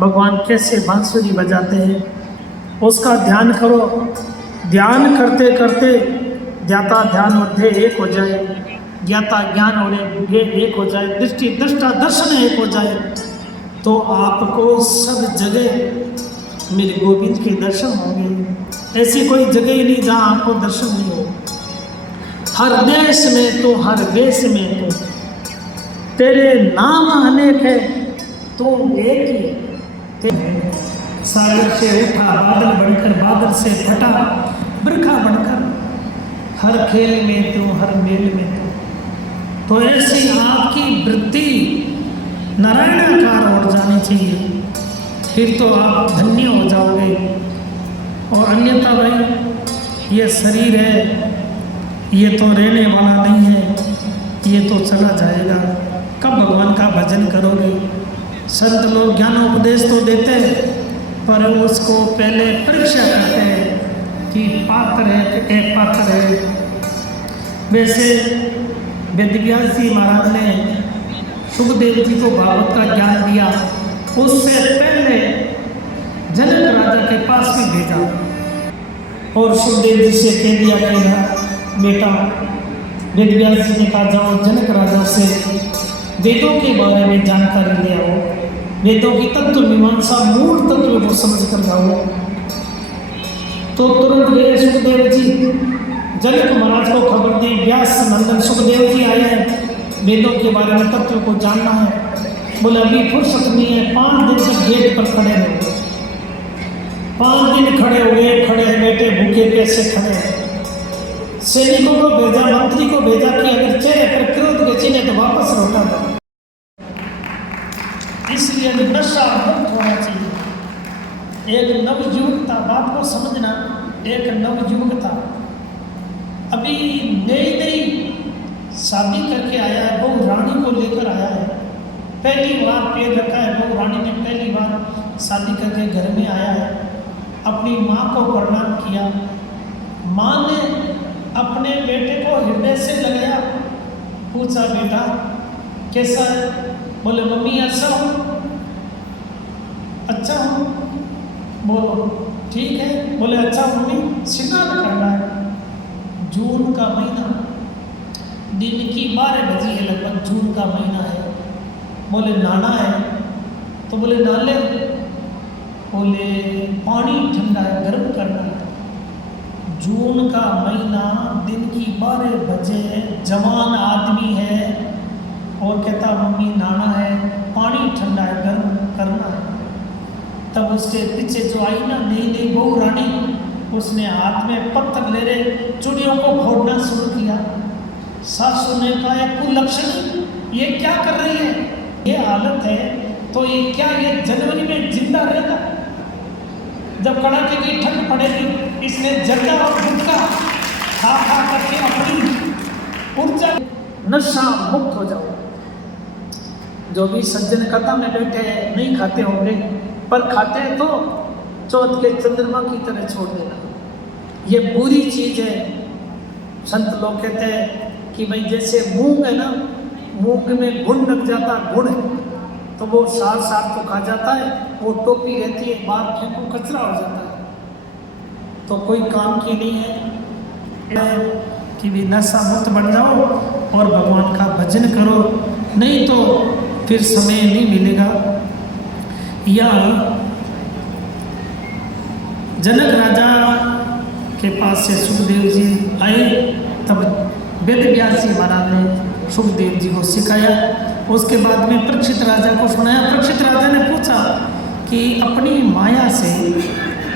भगवान कैसे बांसुरी बजाते हैं उसका ध्यान करो। ध्यान करते करते ज्ञाता ध्यान मध्य एक हो जाए, ज्ञाता ज्ञान और एक हो जाए, दृष्टि दृष्टा दर्शन एक हो जाए, तो आपको सब जगह मेरे गोविंद के दर्शन होंगे। ऐसी कोई जगह ही नहीं जहाँ आपको दर्शन नहीं हो। हर देश में तो हर वेश में तो तेरे नाम अनेक है, तू एक ही है। सागर से उठा बादल बनकर, बादल से फटा बरखा बनकर, हर खेल में तू हर मेल में तो ऐसी आपकी वृत्ति नारायणाकार हो जानी चाहिए, फिर तो आप धन्य हो जाओगे। और अन्यथा भाई ये शरीर है, ये तो रहने वाला नहीं है, ये तो चला जाएगा। कब भगवान का भजन करोगे? संत लोग ज्ञानोपदेश तो देते हैं पर उसको पहले परीक्षा करते हैं कि पात्र है कि अपात्र है। वैसे वेदव्यास जी महाराज ने सुखदेव जी को भागवत का ज्ञान दिया, उससे पहले जनक राजा के पास भी भेजा और सुखदेव जी से कह दिया कि बेटा, वेदव्यास जी ने कहा जाओ जनक राजा से वेदों के बारे में जानकारी ले आओ, वेदों की तत्व मीमांसा मूल तत्व को समझ कर जाओ। तो तुरंत गए सुखदेव जी, जनक महाराज को खबर दी, व्यास नंदन सुखदेव जी आए हैं, वेदों के बारे में तत्व को जानना है। बोले अभी फुर्सत नहीं है, 5 दिन तक गेट पर खड़े रहे। 5 दिन खड़े हुए, खड़े बैठे भूखे कैसे खड़े। सैनिकों को भेजा, मंत्री को भेजा कि अगर चेहरे पर क्रोध के चिन्ह तो वापस लौटा दो। इसलिए नशा मुक्त होना चाहिए। एक नवयुवक था, बात को समझना, एक नवयुवक था, अभी नई नई शादी करके आया है, बहू रानी को लेकर आया है, पहली बार पैर रखा है, बहू रानी ने पहली बार शादी करके घर में आया है। अपनी माँ को प्रणाम किया, माँ ने अपने बेटे को हृदय से लगाया, पूछा बेटा कैसा है? बोले मम्मी अच्छा हूँ। अच्छा हूँ? बोलो ठीक है। बोले अच्छा मम्मी स्नान करना है, जून का महीना, दिन की 12 बजी है लगभग, जून का महीना है। बोले नहाना है? तो बोले नहा ले। बोले पानी ठंडा है, गर्म करना है। जून का महीना, दिन की 12 बजे, जवान आदमी है और कहता मम्मी नहाना है, पानी ठंडा है, गर्म करना है। तब उसके पीछे जो आई ना नई नई बहू रानी, उसने हाथ में पत्थर ले रहे चूड़ियों को फोड़ना शुरू किया। सासू ने कहा कुलक्षण, ये क्या कर रही है? ये हालत है तो ये क्या ये जनवरी में जिंदा रहेगा? जब कड़ाके की ठंड पड़ेगी, इसने जर्दा और गुटखा खा खा करके अपनी ऊर्जा नशा मुक्त हो जाओ। जो भी सज्जन कथा में बैठे हैं नहीं खाते होंगे, पर खाते हैं तो चौथ के चंद्रमा की तरह छोड़ देना, ये बुरी चीज है। संत लोग कहते हैं कि भाई जैसे मूंग है ना, मूंग में गुण लग जाता, गुण तो वो साल साल को खा जाता है, वो टोपी रहती है, बाहर फेंको कचरा हो जाता है, तो कोई काम की नहीं है कि भी नशा मुक्त बन जाओ और भगवान का भजन करो, नहीं तो फिर समय नहीं मिलेगा। या जनक राजा के पास से सुखदेव जी आए, तब वेदव्यास जी महाराज ने सुखदेव जी को सिखाया। उसके बाद में परीक्षित राजा को सुनाया। परीक्षित राजा ने पूछा कि अपनी माया से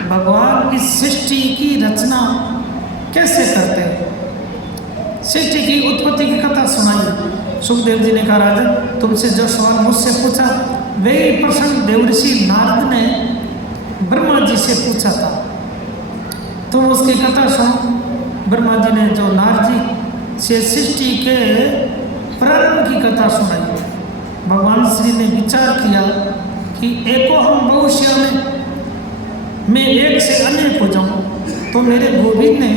भगवान इस सृष्टि की रचना कैसे करते हैं, सृष्टि की उत्पत्ति की कथा सुनाई। सुखदेव जी ने कहा राजन, तुमसे जो सवाल मुझसे पूछा वही प्रश्न देवऋषि नारद ने ब्रह्मा जी से पूछा था, तो उसकी कथा सुनो। ब्रह्मा जी ने जो नारद जी से सृष्टि के प्रारंभ की कथा सुनाई। भगवान श्री ने विचार किया कि एको हम भविष्य में एक से अनेक हो जाऊं, तो मेरे गोविंद ने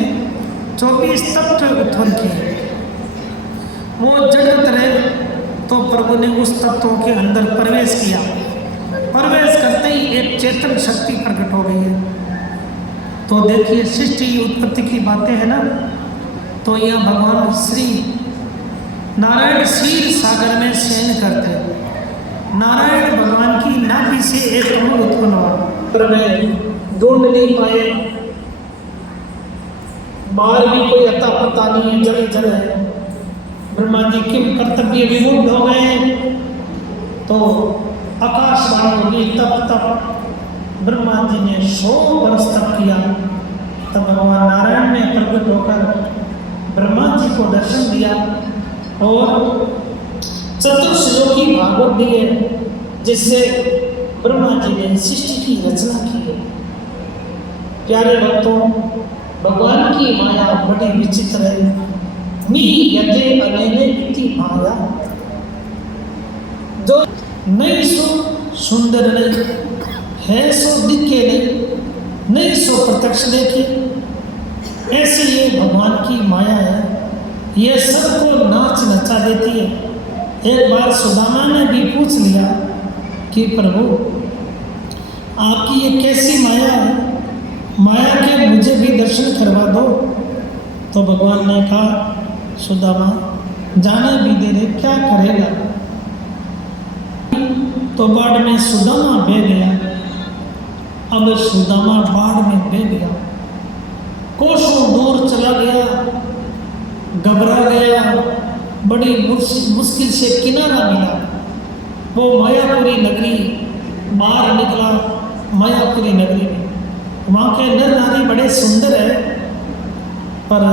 24 तत्व उत्पन्न किए। वो जगत रहे तो प्रभु ने उस तत्वों के अंदर प्रवेश किया। प्रवेश करते ही एक चेतन शक्ति प्रकट हो गई है। तो देखिए सृष्टि उत्पत्ति की बातें हैं ना, तो यहाँ भगवान श्री नारायण क्षीर सागर में शयन करते। नारायण भगवान की नाभि से एक कमल उत्पन्न हुआ, पर वे ढूंढ नहीं पाए। बाहर भी कोई अता पता नहीं है, जगह जगह है। ब्रह्मा जी किम कर्तव्य विमुग्ध हो गए, तो आकाशवाणी होगी तब तक ब्रह्मा जी ने 100 वर्ष तक किया। तब भगवान नारायण ने प्रकट होकर ब्रह्मा जी को दर्शन दिया और चतुर्श्लोकी भागवत दिए, जिससे ब्रह्मा जी ने सृष्टि की रचना की है। प्यारे भक्तों, भगवान की माया बड़ी विचित्र है। मी यते अनेने इति माया, जो नहीं सो सुंदर नहीं है, सो दिखे नहीं सो प्रत्यक्ष देखे, ऐसे ये भगवान की माया है। ये सबको नाच नचा देती है। एक बार सुदामा ने भी पूछ लिया कि प्रभु आपकी ये कैसी माया है, माया के मुझे भी दर्शन करवा दो। तो भगवान ने कहा सुदामा जाने भी दे रहे, क्या करेगा। तो बाढ़ में सुदामा बह गया। अब सुदामा बाढ़ में बह गया, कोसों दूर चला गया, घबरा गया, बड़ी मुश्किल से किनारा मिला। वो मायापुरी नगरी बाहर निकला। मायापुरी नगरी में वहाँ के नर नारी बड़े सुंदर है, पर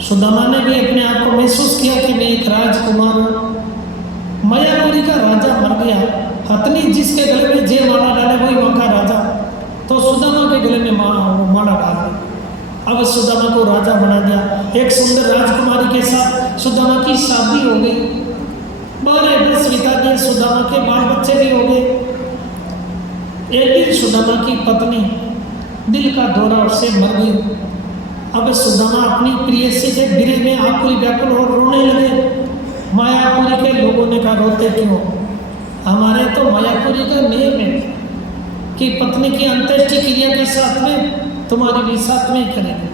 सुदामा ने भी अपने आप को महसूस किया कि मैं एक राजकुमार हूँ। मायापुरी का राजा मर गया। हथनी जिसके गले में जे माला डाले वही वहाँ का राजा, तो सुदामा के गले में माला डाल दी। अब सुदामा को राजा बना दिया। एक सुंदर राजकुमारी के साथ सुदामा की शादी हो गई। 12 वर्ष बिता दिए, सुदामा के बाल बच्चे भी हो गए। एक दिन सुदामा की पत्नी दिल का दौरा उससे मर गई। अब सुदामा अपनी प्रेयसी के विरह में आकुल व्याकुल और रोने लगे। मायापुरी के लोगों ने कहा रोते क्यों, हमारे तो मायापुरी का नियम है कि पत्नी की अंत्येष्टि क्रिया के साथ में तुम्हारी भी साथ में करेंगे।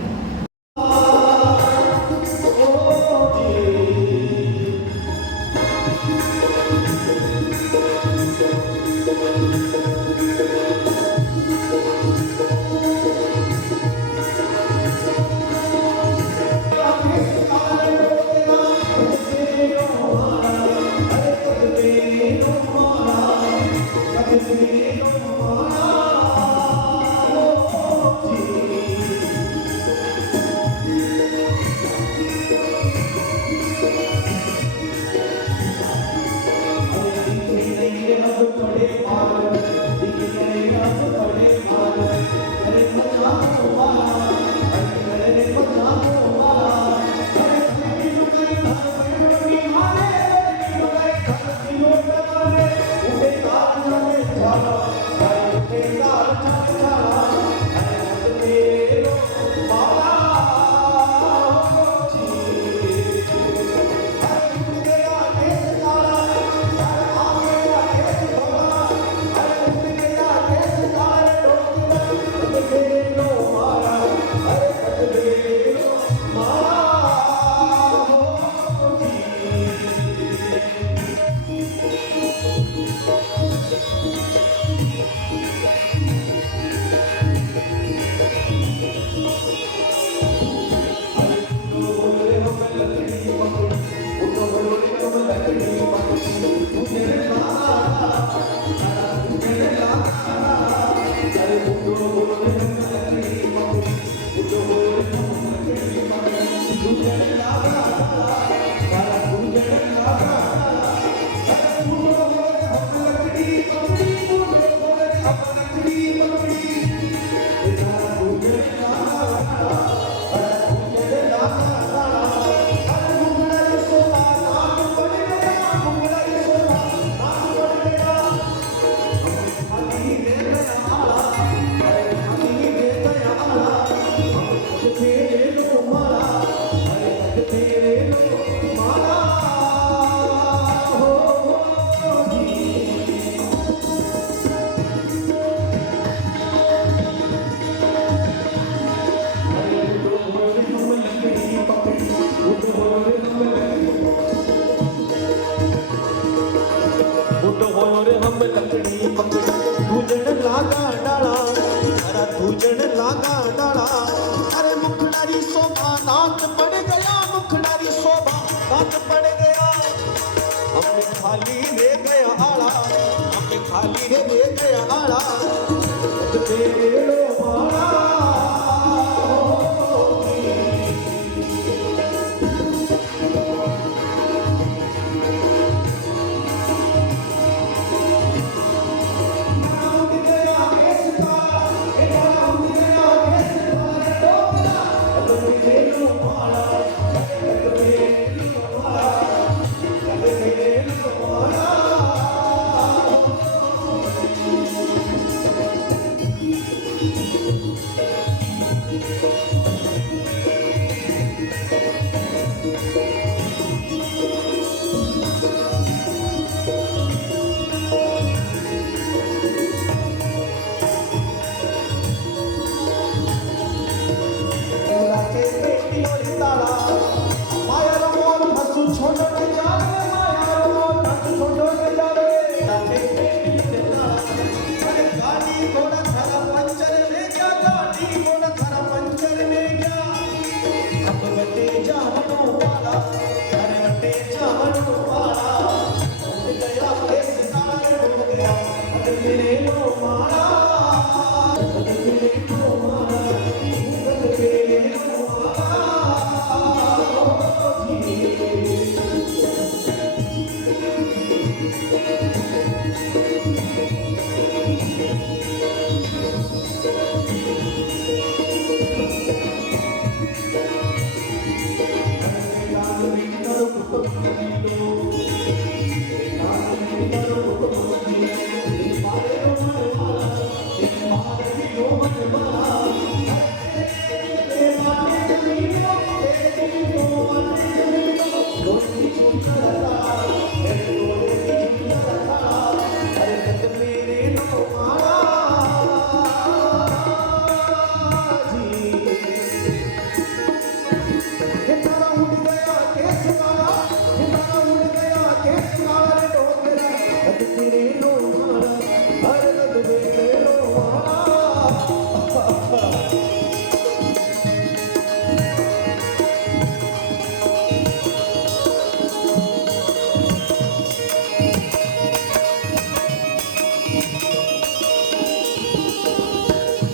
खाली ले गया आड़ा हमें खाली ले गया आड़ा तेरे लो माड़ा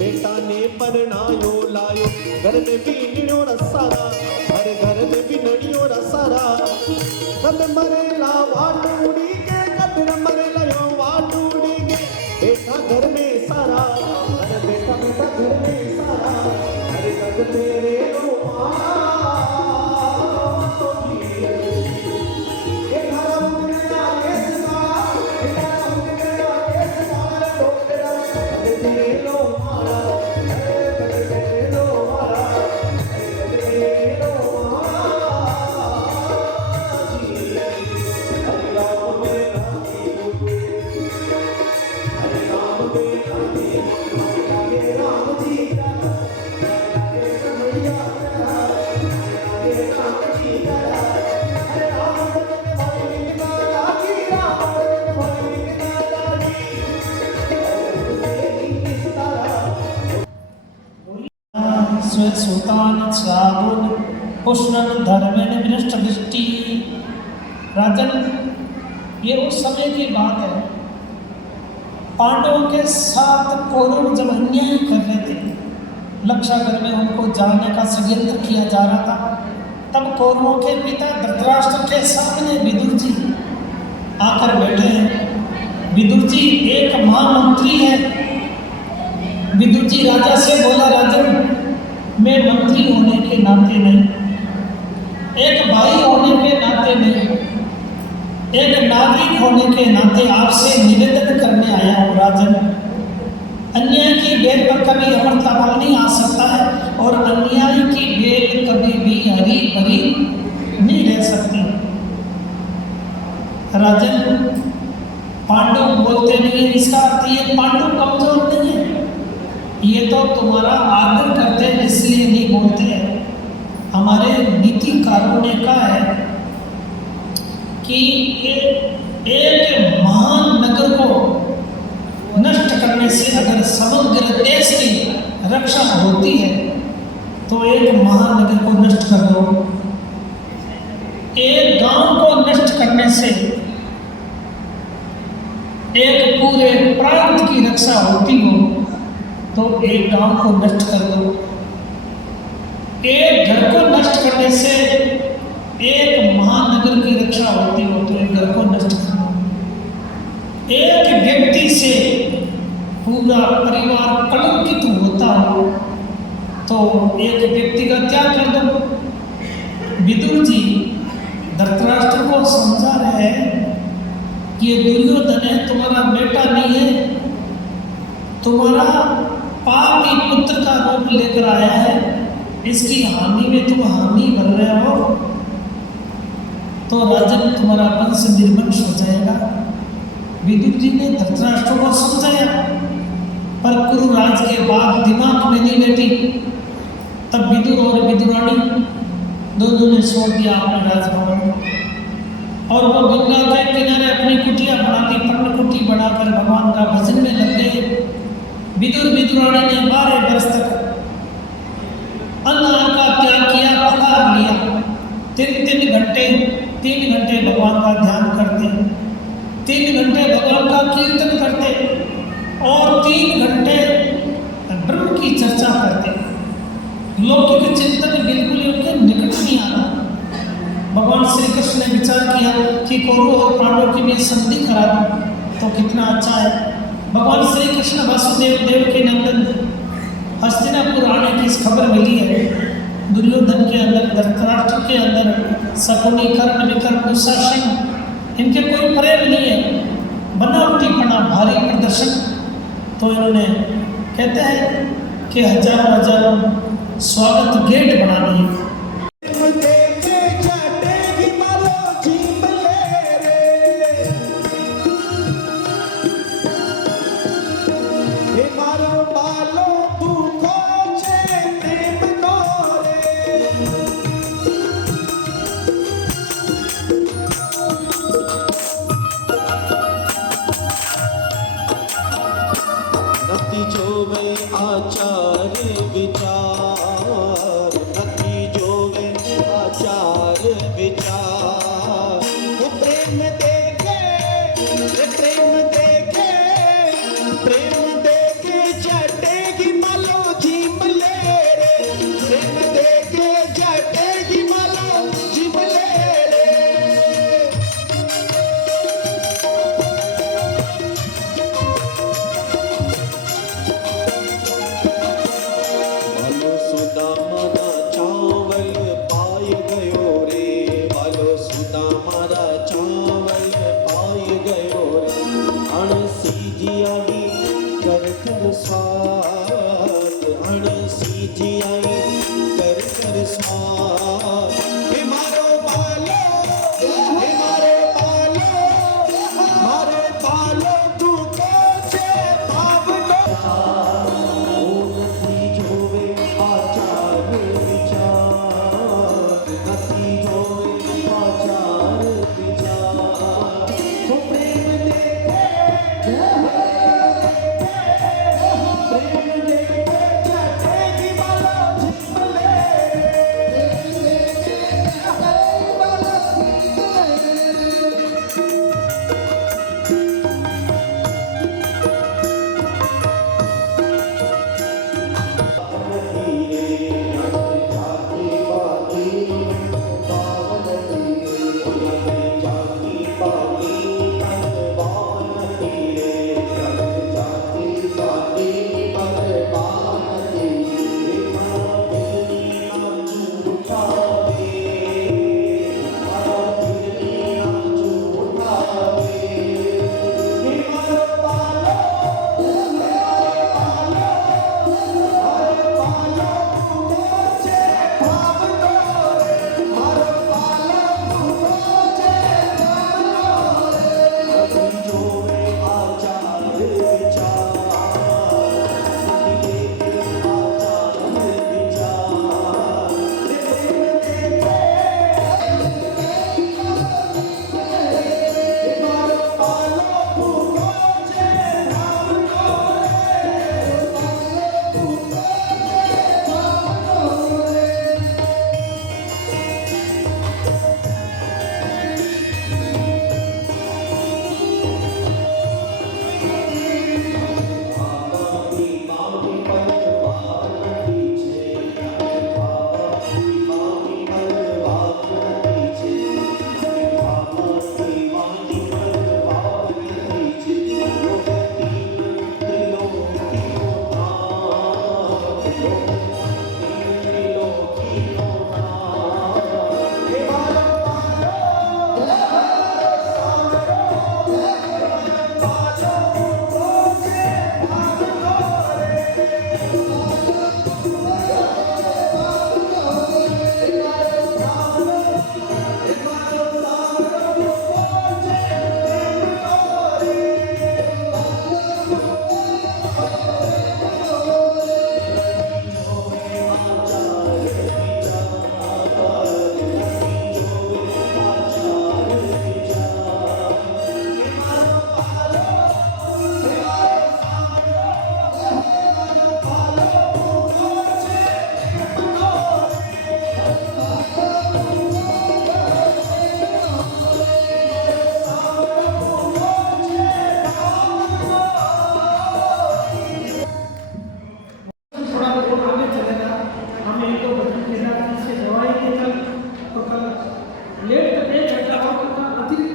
बेटा ने परनायो लायो घर में भी निड़ो रसारा हर घर में भी नड़ियो रसारा कद मरेला वाटूड़ी के कद मरेला यो वाटूड़ी के बेटा घर में सारा अरे बेटा बेटा घर में सारा अरे कद तेरे लो सुल्तान श्रावण पुष्णन धर्मेण विनष्ट दृष्टि। राजन, ये उस समय की बात है, पांडवों के साथ कौरव जब अन्याय कर रहे थे, लक्षागृह में उनको जाने का षड्यंत्र किया जा रहा था, तब कौरवों के पिता धृतराष्ट्र के सामने विदुर जी आकर बैठे हैं। विदुर जी एक महामंत्री है। विदुर जी राजा से बोला, राजन मैं मंत्री होने के नाते नहीं, एक भाई होने के नाते नहीं, एक नागरिक होने के नाते आपसे निवेदन करने आया हूँ। राजन, अन्याय की बेल पर कभी अमरता फल नहीं आ सकता है और अन्याय की बेल कभी भी हरी भरी नहीं रह सकती। राजन, पांडव बोलते नहीं है, इसका अर्थ ये पांडव कमजोर नहीं है, ये तो तुम्हारा आदर करते हैं इसलिए नहीं बोलते हैं। हमारे नीतिकारों ने कहा है कि एक महान नगर को नष्ट करने से अगर समग्र देश की रक्षा होती है तो एक महान नगर को नष्ट कर दो। एक गांव को नष्ट करने से एक पूरे प्रांत की रक्षा होती हो तो एक गांव को नष्ट कर दो, एक घर को नष्ट करने से एक महानगर की रक्षा होती हो तो एक घर को नष्ट कर दो, एक व्यक्ति से पूरा परिवार कलंकित होता हो तो एक व्यक्ति का त्याग कर दो। विदुर जी धृतराष्ट्र को समझा रहे हैं कि ये दुर्योधन है, तुम्हारा बेटा नहीं है, तुम्हारा पापी पुत्र का रूप लेकर आया है, इसकी हानि में तुम हामी बन रहे हो तो राजन तुम्हारा वंश निर्वंश हो जाएगा। विदुर जी ने धृतराष्ट्र को समझाया पर कुरुराज के बाद दिमाग में नहीं बैठी। तब विदुर और विदुरानी दोनों ने छोड़ दिया अपने राजभवन और वो गंगा के किनारे अपनी कुटिया बनाती, पर्ण कुटी बनाकर भगवान का भजन में लग गए। विदुर विदुरानी ने 12 वर्ष तक अन्न का त्याग किया, पकार लिया। 3 घंटे भगवान का ध्यान करते, 3 घंटे भगवान का कीर्तन करते और 3 घंटे ब्रह्म की चर्चा करते। लौकिक चिंतन बिल्कुल उनके निकट नहीं आना। भगवान श्री कृष्ण ने विचार किया कि कौरव और पांडवों की मैं संधि करा दूं तो कितना अच्छा है। भगवान श्री कृष्ण वासुदेव देव के नंदन हस्तिनापुर आने की इस खबर मिली है। दुर्योधन के अंदर, धृतराष्ट्र के अंदर शकुनी, कर्ण, विकर्ण, दुशासन, इनके कोई प्रेम नहीं है, बनावटीपना, भारी प्रदर्शन। तो इन्होंने कहते हैं कि हजारों स्वागत गेट बना दिए। नती जो वे आचार्य विचार, नती जो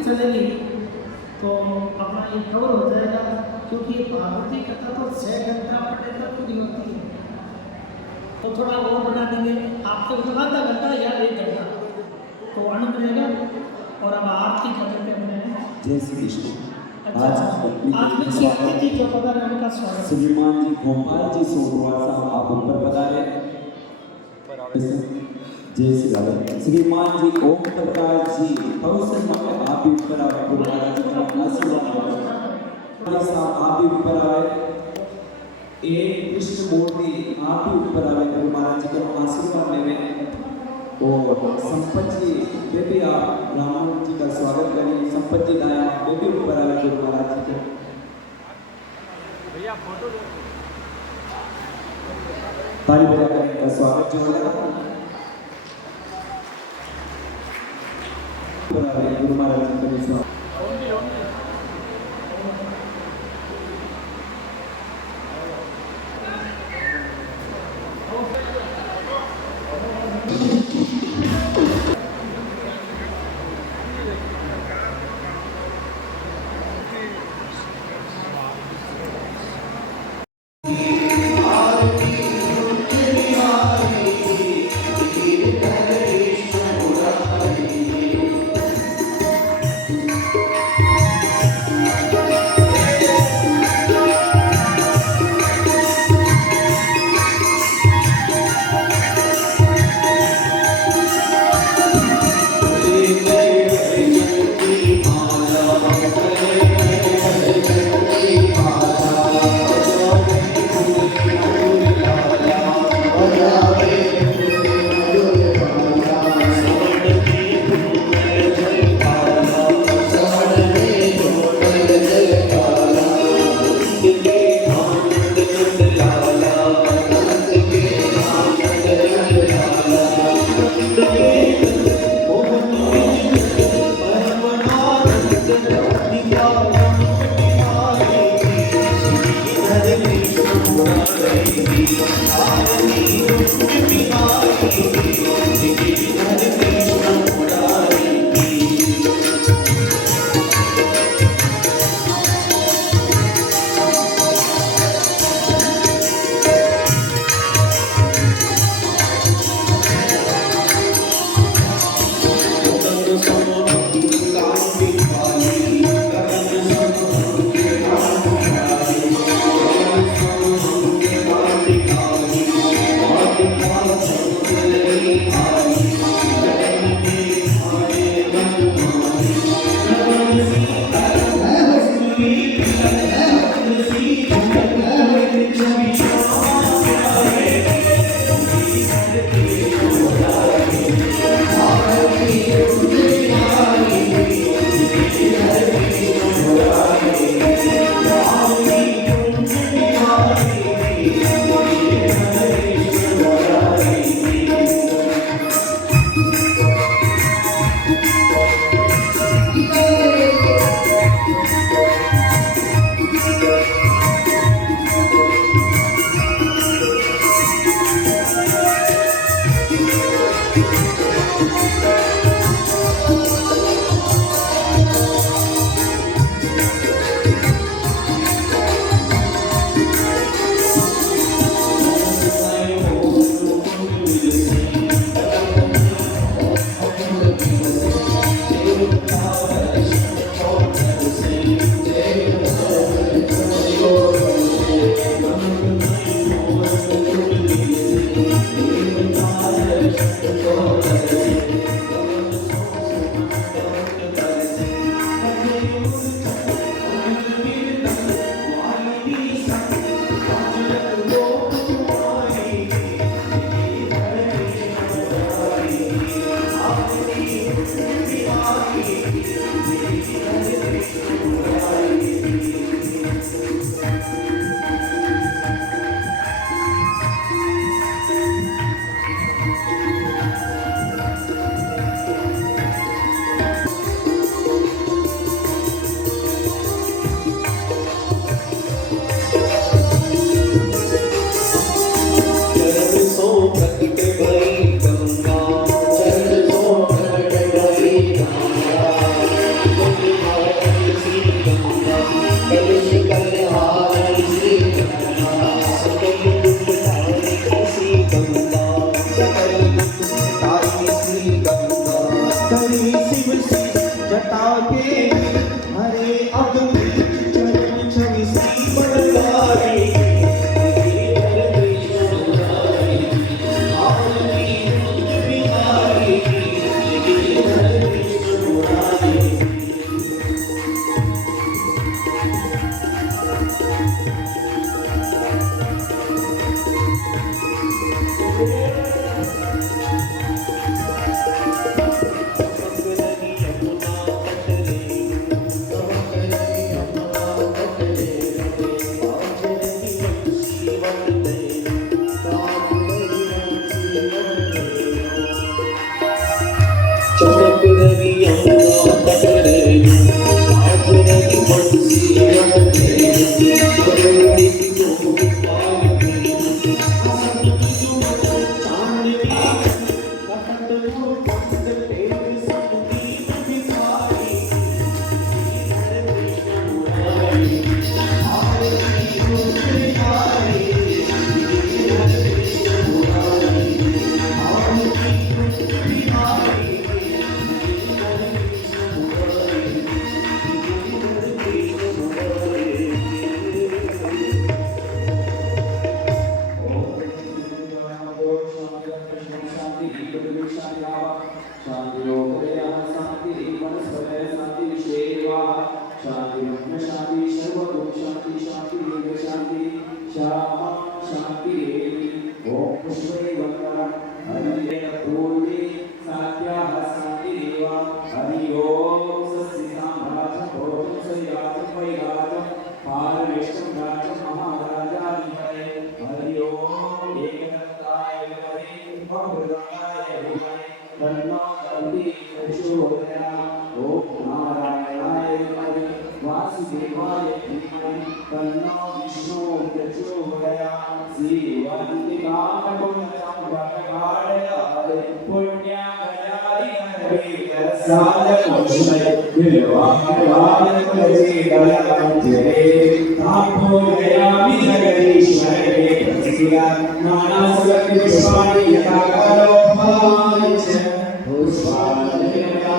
चलेगी तो अपना ये कवर हो जाएगा, क्योंकि पार्वती कथा तो 6 घंटा पढ़ने तक पूरी होती है। तो थोड़ा और बना देंगे आपको, तो आधा घंटा या 1 घंटा तो आनंद रहेगा। और अब आरती कर लेते हैं। जय श्री कृष्ण। अच्छा, आज में से अतिथि जो पधारे उनका स्वागत। श्रीमान जी गोपाल जी सोमवार साहब आप ऊपर पधारे। जय श्री राधे। श्रीमान जी ओम प्रकाश जी भविष्य में आप भी ऊपर आए, गुरु महाराज जी का आशीर्वाद साहब आप भी ऊपर आए। एक कृष्ण मूर्ति आप भी ऊपर आए, गुरु महाराज जी का आशीर्वाद लेवे। और संपत जी वे भी आप राम जी का स्वागत करें। संपत जी दाया वे भी ऊपर आए, गुरु महाराज जी के भैया फोटो लो। ताली बजाकर इनका स्वागत जो है गुरु महाराज जी का स्वागत। के हरे अब चरण छवि सी बदलारी चमक रही यमुना तट रे आज रही बंसी वटे बड़ी तो पाली चांदनी कपट लो पंत तेरे समुदी बिसारी हरे कृष्ण मुरारी हरे कृष्ण मुरारी हरे कृष्ण मुरारी हरे कृष्ण मुरारी वासुदेवाय धीमहि तन्नो विष्णु प्रचोदयात् श्रीवन्दिकामगुणचं वरगाढयाय पुण्यकराय साधकोष्मय विवाहवाय प्रसीदयाञ्जले तापोदयामि जगदीश्वरे प्रसीदा मानसवति पुष्पाणि यथा करोपाय च पुष्पाणि यथा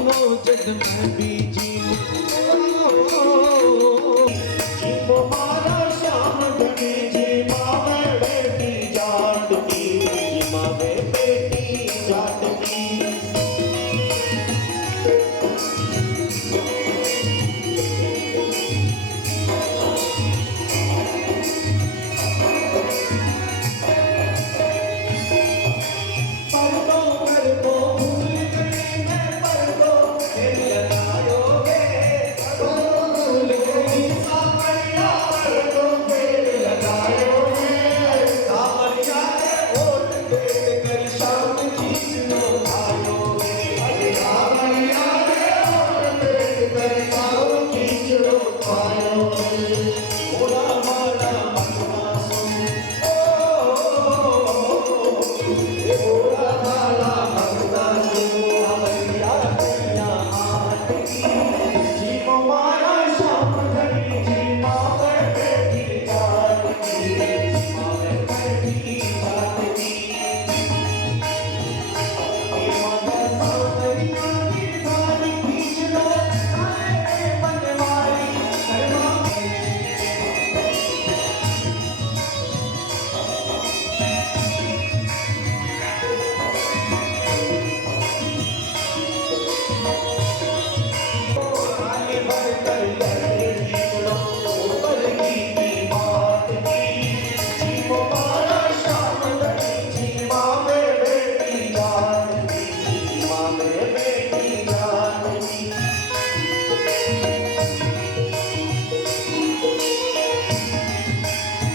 जीवो जद मैं भी जीव जीवो मारा श्याम गणे जी मावे बेटी जाट की जी मावे बेटी जाट की पर्दो पर्दो भूल गई मैं पर्दो दिल लगायोगे पर्दो भूल गई सावरिया पर्दो दिल लगायोगे सावरिया के होठ देख कर शाम खींच लो भायोगे सावरिया के होठ देख कर शाम खींच लो भायोगे भोला भाला मनमा सुन भोला भाला भगता सुनो हमारिया दुनिया आठ की जीवो मारा श्याम गणी जी मावे बेटी जाट की मावे बेटी जाट की मावे सावरिया की थाली खींच लो आए बनवारी शर्मा आगे बढ़कर लड़के जीत लो ऊपर की बात की जीवो मारा श्याम गणी जी मावे बेटी जाट की मावे बेटी जाट की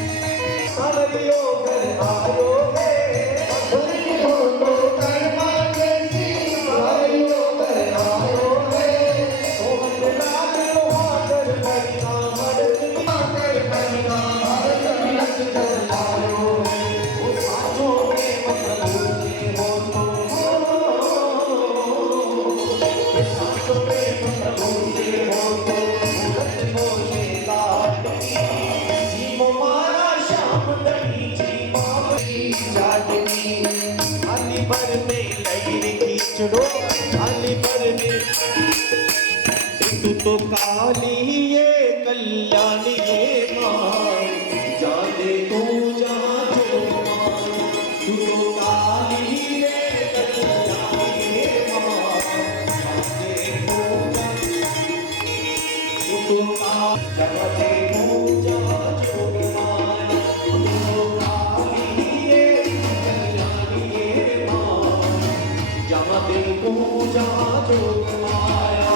सावरियो घर आयो रे सावरियो तो घर मांगे सी सावरियो घर आयो रे सोहन लाल लोहार बनिया मर्द कर बनिया मर्द लग कर आयो रे वो साजो के मतलब से हो तो साजो के मतलब से हो तो मूरत मोशे लाट की जीवो मारा श्याम गणी जी मावली जाटनी थाली भर में लईर खींचड़ो थाली भर में एक तो काली ये कल्याणी ये माँ जाने तू जहाँ जो माँ तू तो काली ये कल्याणी ये माँ जाने तू जगते पूजा जोग माया तू काली ये कल्याणी ये माँ जगते पूजा जोग माया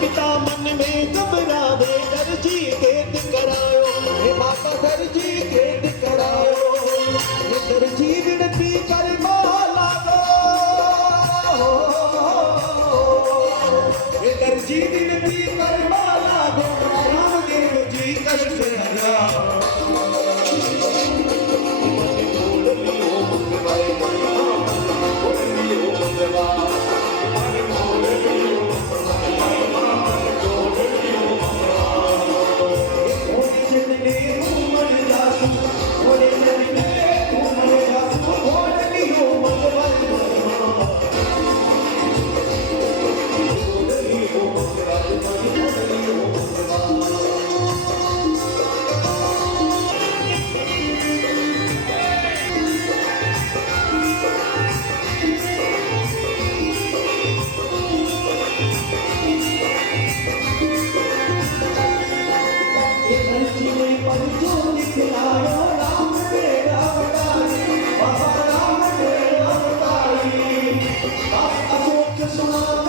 पिता मन में घबरावे दर्जी खेत करायो हे माता दर्जी खेत करायो हे दर्जी विनती कर माला गो हे दर्जी विनती कर माला गो रामदेव जी कष्ट हरा सुना